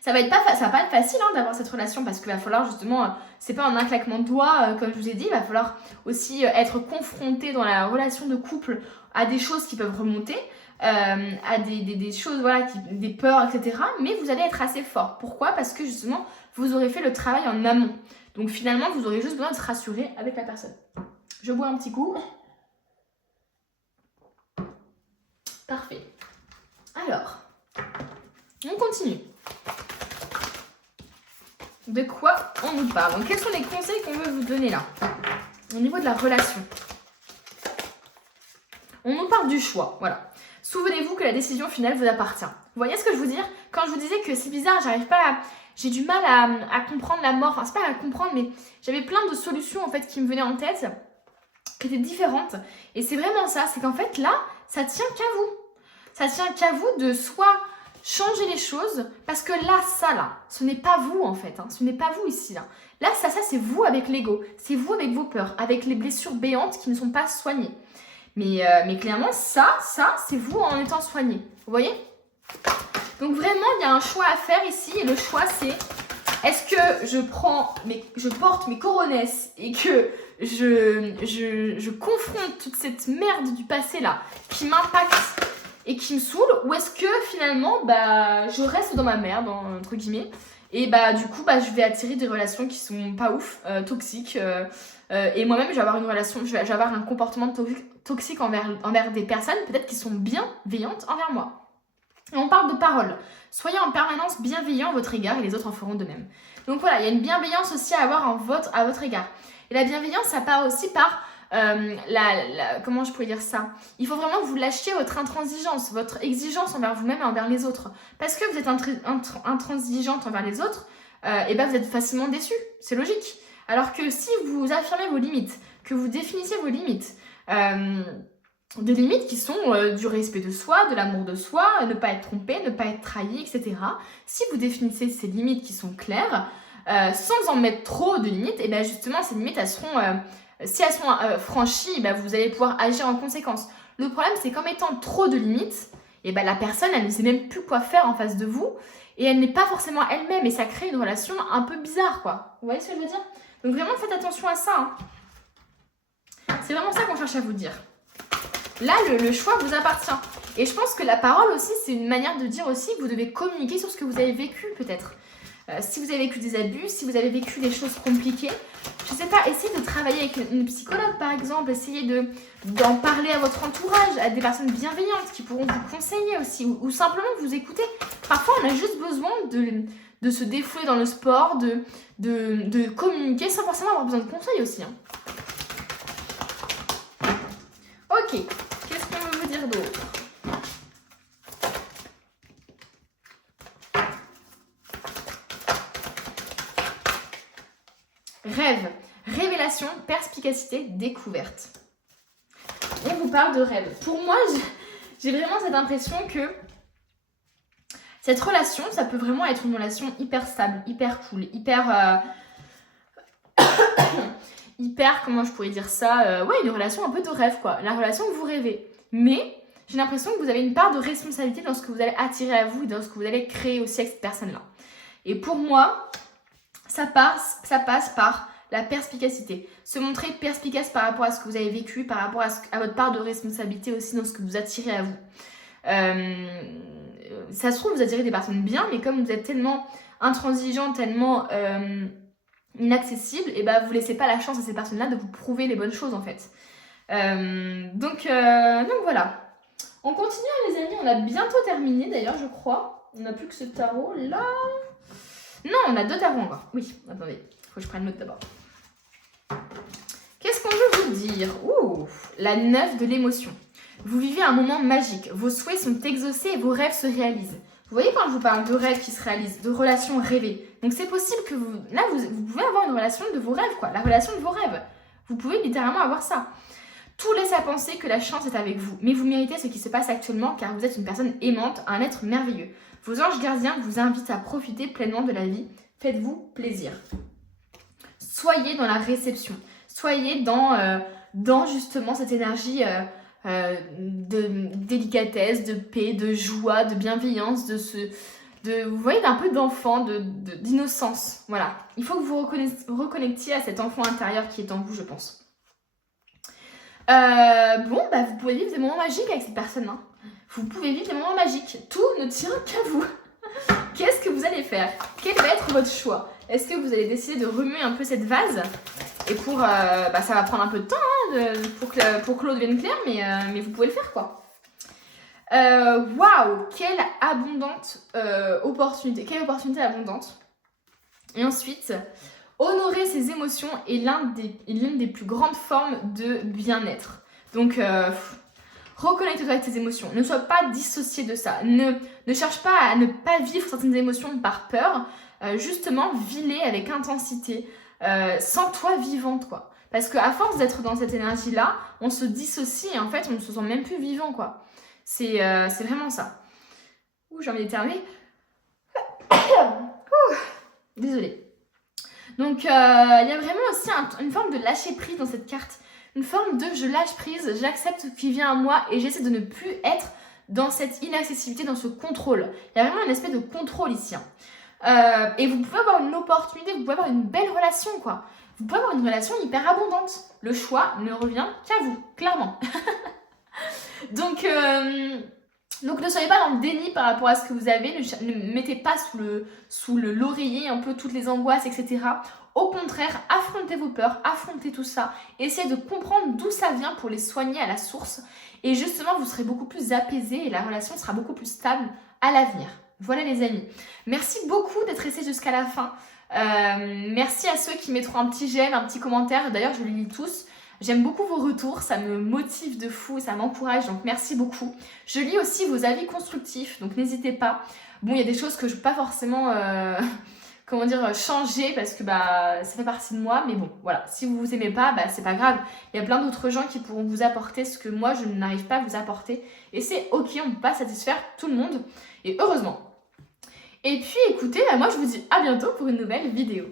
Ça va pas être facile hein, d'avoir cette relation parce qu'il va falloir justement, c'est pas en un claquement de doigts comme je vous ai dit, il va falloir aussi être confronté dans la relation de couple à des choses qui peuvent remonter, à des choses, voilà, des peurs, etc. Mais vous allez être assez fort. Pourquoi ? Parce que justement, vous aurez fait le travail en amont. Donc finalement, vous aurez juste besoin de se rassurer avec la personne. Je bois un petit coup. Parfait. Alors, on continue. De quoi on nous parle? Donc, quels sont les conseils qu'on veut vous donner là? Au niveau de la relation. On nous parle du choix, voilà. Souvenez-vous que la décision finale vous appartient. Vous voyez ce que je veux dire? Quand je vous disais que c'est bizarre, j'arrive pas j'ai du mal à comprendre la mort. Enfin, c'est pas à comprendre, mais j'avais plein de solutions en fait qui me venaient en tête, qui étaient différentes. Et c'est vraiment ça, c'est qu'en fait là, ça tient qu'à vous. Ça tient qu'à vous de soit changer les choses, parce que là, ça là, ce n'est pas vous en fait, hein, ce n'est pas vous ici là. Là, ça c'est vous avec l'ego, c'est vous avec vos peurs, avec les blessures béantes qui ne sont pas soignées. Mais clairement, ça c'est vous en étant soigné. Vous voyez? Donc vraiment, il y a un choix à faire ici, et le choix c'est, est-ce que je porte mes coronesses et que je confronte toute cette merde du passé là, qui m'impacte et qui me saoule, ou est-ce que finalement je reste dans ma merde entre guillemets, et du coup je vais attirer des relations qui sont pas ouf, toxiques, et moi-même je vais avoir une relation, je vais avoir un comportement toxique envers des personnes peut-être qui sont bienveillantes envers moi. Et on parle de parole. Soyez en permanence bienveillant à votre égard et les autres en feront de même. Donc voilà, il y a une bienveillance aussi à avoir à votre égard. Et la bienveillance, ça part aussi par comment je pourrais dire ça? Il faut vraiment que vous lâchiez votre intransigeance, votre exigence envers vous-même et envers les autres. Parce que vous êtes intransigeante envers les autres, vous êtes facilement déçu. C'est logique. Alors que si vous affirmez vos limites, que vous définissez vos limites, des limites qui sont du respect de soi, de l'amour de soi, ne pas être trompé, ne pas être trahi, etc. Si vous définissez ces limites qui sont claires, sans en mettre trop de limites, et justement ces limites, elles seront, si elles sont franchies, vous allez pouvoir agir en conséquence. Le problème, c'est qu'en mettant trop de limites, la personne, elle ne sait même plus quoi faire en face de vous, et elle n'est pas forcément elle-même, et ça crée une relation un peu bizarre, quoi. Vous voyez ce que je veux dire? Donc vraiment, faites attention à ça. Hein. C'est vraiment ça qu'on cherche à vous dire. Là, le choix vous appartient. Et je pense que la parole aussi, c'est une manière de dire aussi que vous devez communiquer sur ce que vous avez vécu, peut-être. Si vous avez vécu des abus, si vous avez vécu des choses compliquées, je sais pas, essayez de travailler avec une psychologue, par exemple. Essayez d'en parler à votre entourage, à des personnes bienveillantes qui pourront vous conseiller aussi, ou simplement vous écouter. Parfois, on a juste besoin de se défouler dans le sport, de communiquer sans forcément avoir besoin de conseils aussi. Hein. Ok. Qu'est-ce qu'on veut vous dire d'autre? Rêve, révélation, perspicacité, découverte. On vous parle de rêve. Pour moi, j'ai vraiment cette impression que cette relation, ça peut vraiment être une relation hyper stable, hyper cool, hyper, comment je pourrais dire ça, une relation un peu de rêve, quoi. La relation que vous rêvez. Mais j'ai l'impression que vous avez une part de responsabilité dans ce que vous allez attirer à vous et dans ce que vous allez créer aussi avec cette personne-là. Et pour moi, ça passe par la perspicacité. Se montrer perspicace par rapport à ce que vous avez vécu, par rapport à votre part de responsabilité aussi dans ce que vous attirez à vous. Ça se trouve, vous attirez des personnes bien, mais comme vous êtes tellement intransigeant, tellement inaccessible, vous laissez pas la chance à ces personnes-là de vous prouver les bonnes choses en fait. Donc voilà. On continue les amis, on a bientôt terminé d'ailleurs je crois. On n'a plus que ce tarot là. Non, on a 2 tarots encore. Oui, attendez, faut que je prenne l'autre d'abord. Qu'est-ce qu'on veut vous dire? La 9 de l'émotion. Vous vivez un moment magique, vos souhaits sont exaucés et vos rêves se réalisent. Vous voyez quand je vous parle de rêves qui se réalisent, de relations rêvées. Donc c'est possible que vous pouvez avoir une relation de vos rêves, quoi. La relation de vos rêves. Vous pouvez littéralement avoir ça. Tout laisse à penser que la chance est avec vous, mais vous méritez ce qui se passe actuellement car vous êtes une personne aimante, un être merveilleux. Vos anges gardiens vous invitent à profiter pleinement de la vie. Faites-vous plaisir. Soyez dans la réception. Soyez dans justement cette énergie de délicatesse, de paix, de joie, de bienveillance, vous voyez, d'un peu d'enfant, d'innocence. Voilà. Il faut que vous reconnectiez à cet enfant intérieur qui est en vous, je pense. Vous pouvez vivre des moments magiques avec cette personne. Hein. Vous pouvez vivre des moments magiques. Tout ne tient qu'à vous. qu'est-ce que vous allez faire? Quel va être votre choix? Est-ce que vous allez décider de remuer un peu cette vase? Et pour, ça va prendre un peu de temps pour que l'eau devienne claire, mais vous pouvez le faire quoi. Waouh, quelle abondante opportunité. Quelle opportunité abondante. Et ensuite, honorer ses émotions est l'une des plus grandes formes de bien-être. Donc, reconnecte-toi avec tes émotions. Ne sois pas dissocié de ça. Ne cherche pas à ne pas vivre certaines émotions par peur. Justement, vis-les avec intensité. Sens-toi vivante, quoi. Parce qu'à force d'être dans cette énergie-là, on se dissocie et en fait, on ne se sent même plus vivant, quoi. C'est vraiment ça. Ouh, j'ai envie d'éternuer. Désolée. Donc, il y a vraiment aussi une forme de lâcher prise dans cette carte. Une forme de je lâche prise, j'accepte ce qui vient à moi et j'essaie de ne plus être dans cette inaccessibilité, dans ce contrôle. Il y a vraiment un aspect de contrôle ici. Et vous pouvez avoir une opportunité, vous pouvez avoir une belle relation, quoi. Vous pouvez avoir une relation hyper abondante. Le choix ne revient qu'à vous, clairement. Donc, ne soyez pas dans le déni par rapport à ce que vous avez. Ne mettez pas sous l'oreiller un peu toutes les angoisses, etc. Au contraire, affrontez vos peurs, affrontez tout ça. Essayez de comprendre d'où ça vient pour les soigner à la source. Et justement, vous serez beaucoup plus apaisé et la relation sera beaucoup plus stable à l'avenir. Voilà les amis. Merci beaucoup d'être restés jusqu'à la fin. Merci à ceux qui mettront un petit j'aime, un petit commentaire. D'ailleurs, je les lis tous. J'aime beaucoup vos retours, ça me motive de fou, ça m'encourage, donc merci beaucoup. Je lis aussi vos avis constructifs, donc n'hésitez pas. Bon, il y a des choses que je ne peux pas forcément changer parce que ça fait partie de moi, mais bon, voilà. Si vous vous aimez pas, c'est pas grave. Il y a plein d'autres gens qui pourront vous apporter ce que moi, je n'arrive pas à vous apporter. Et c'est ok, on ne peut pas satisfaire tout le monde, et heureusement. Et puis écoutez, moi je vous dis à bientôt pour une nouvelle vidéo.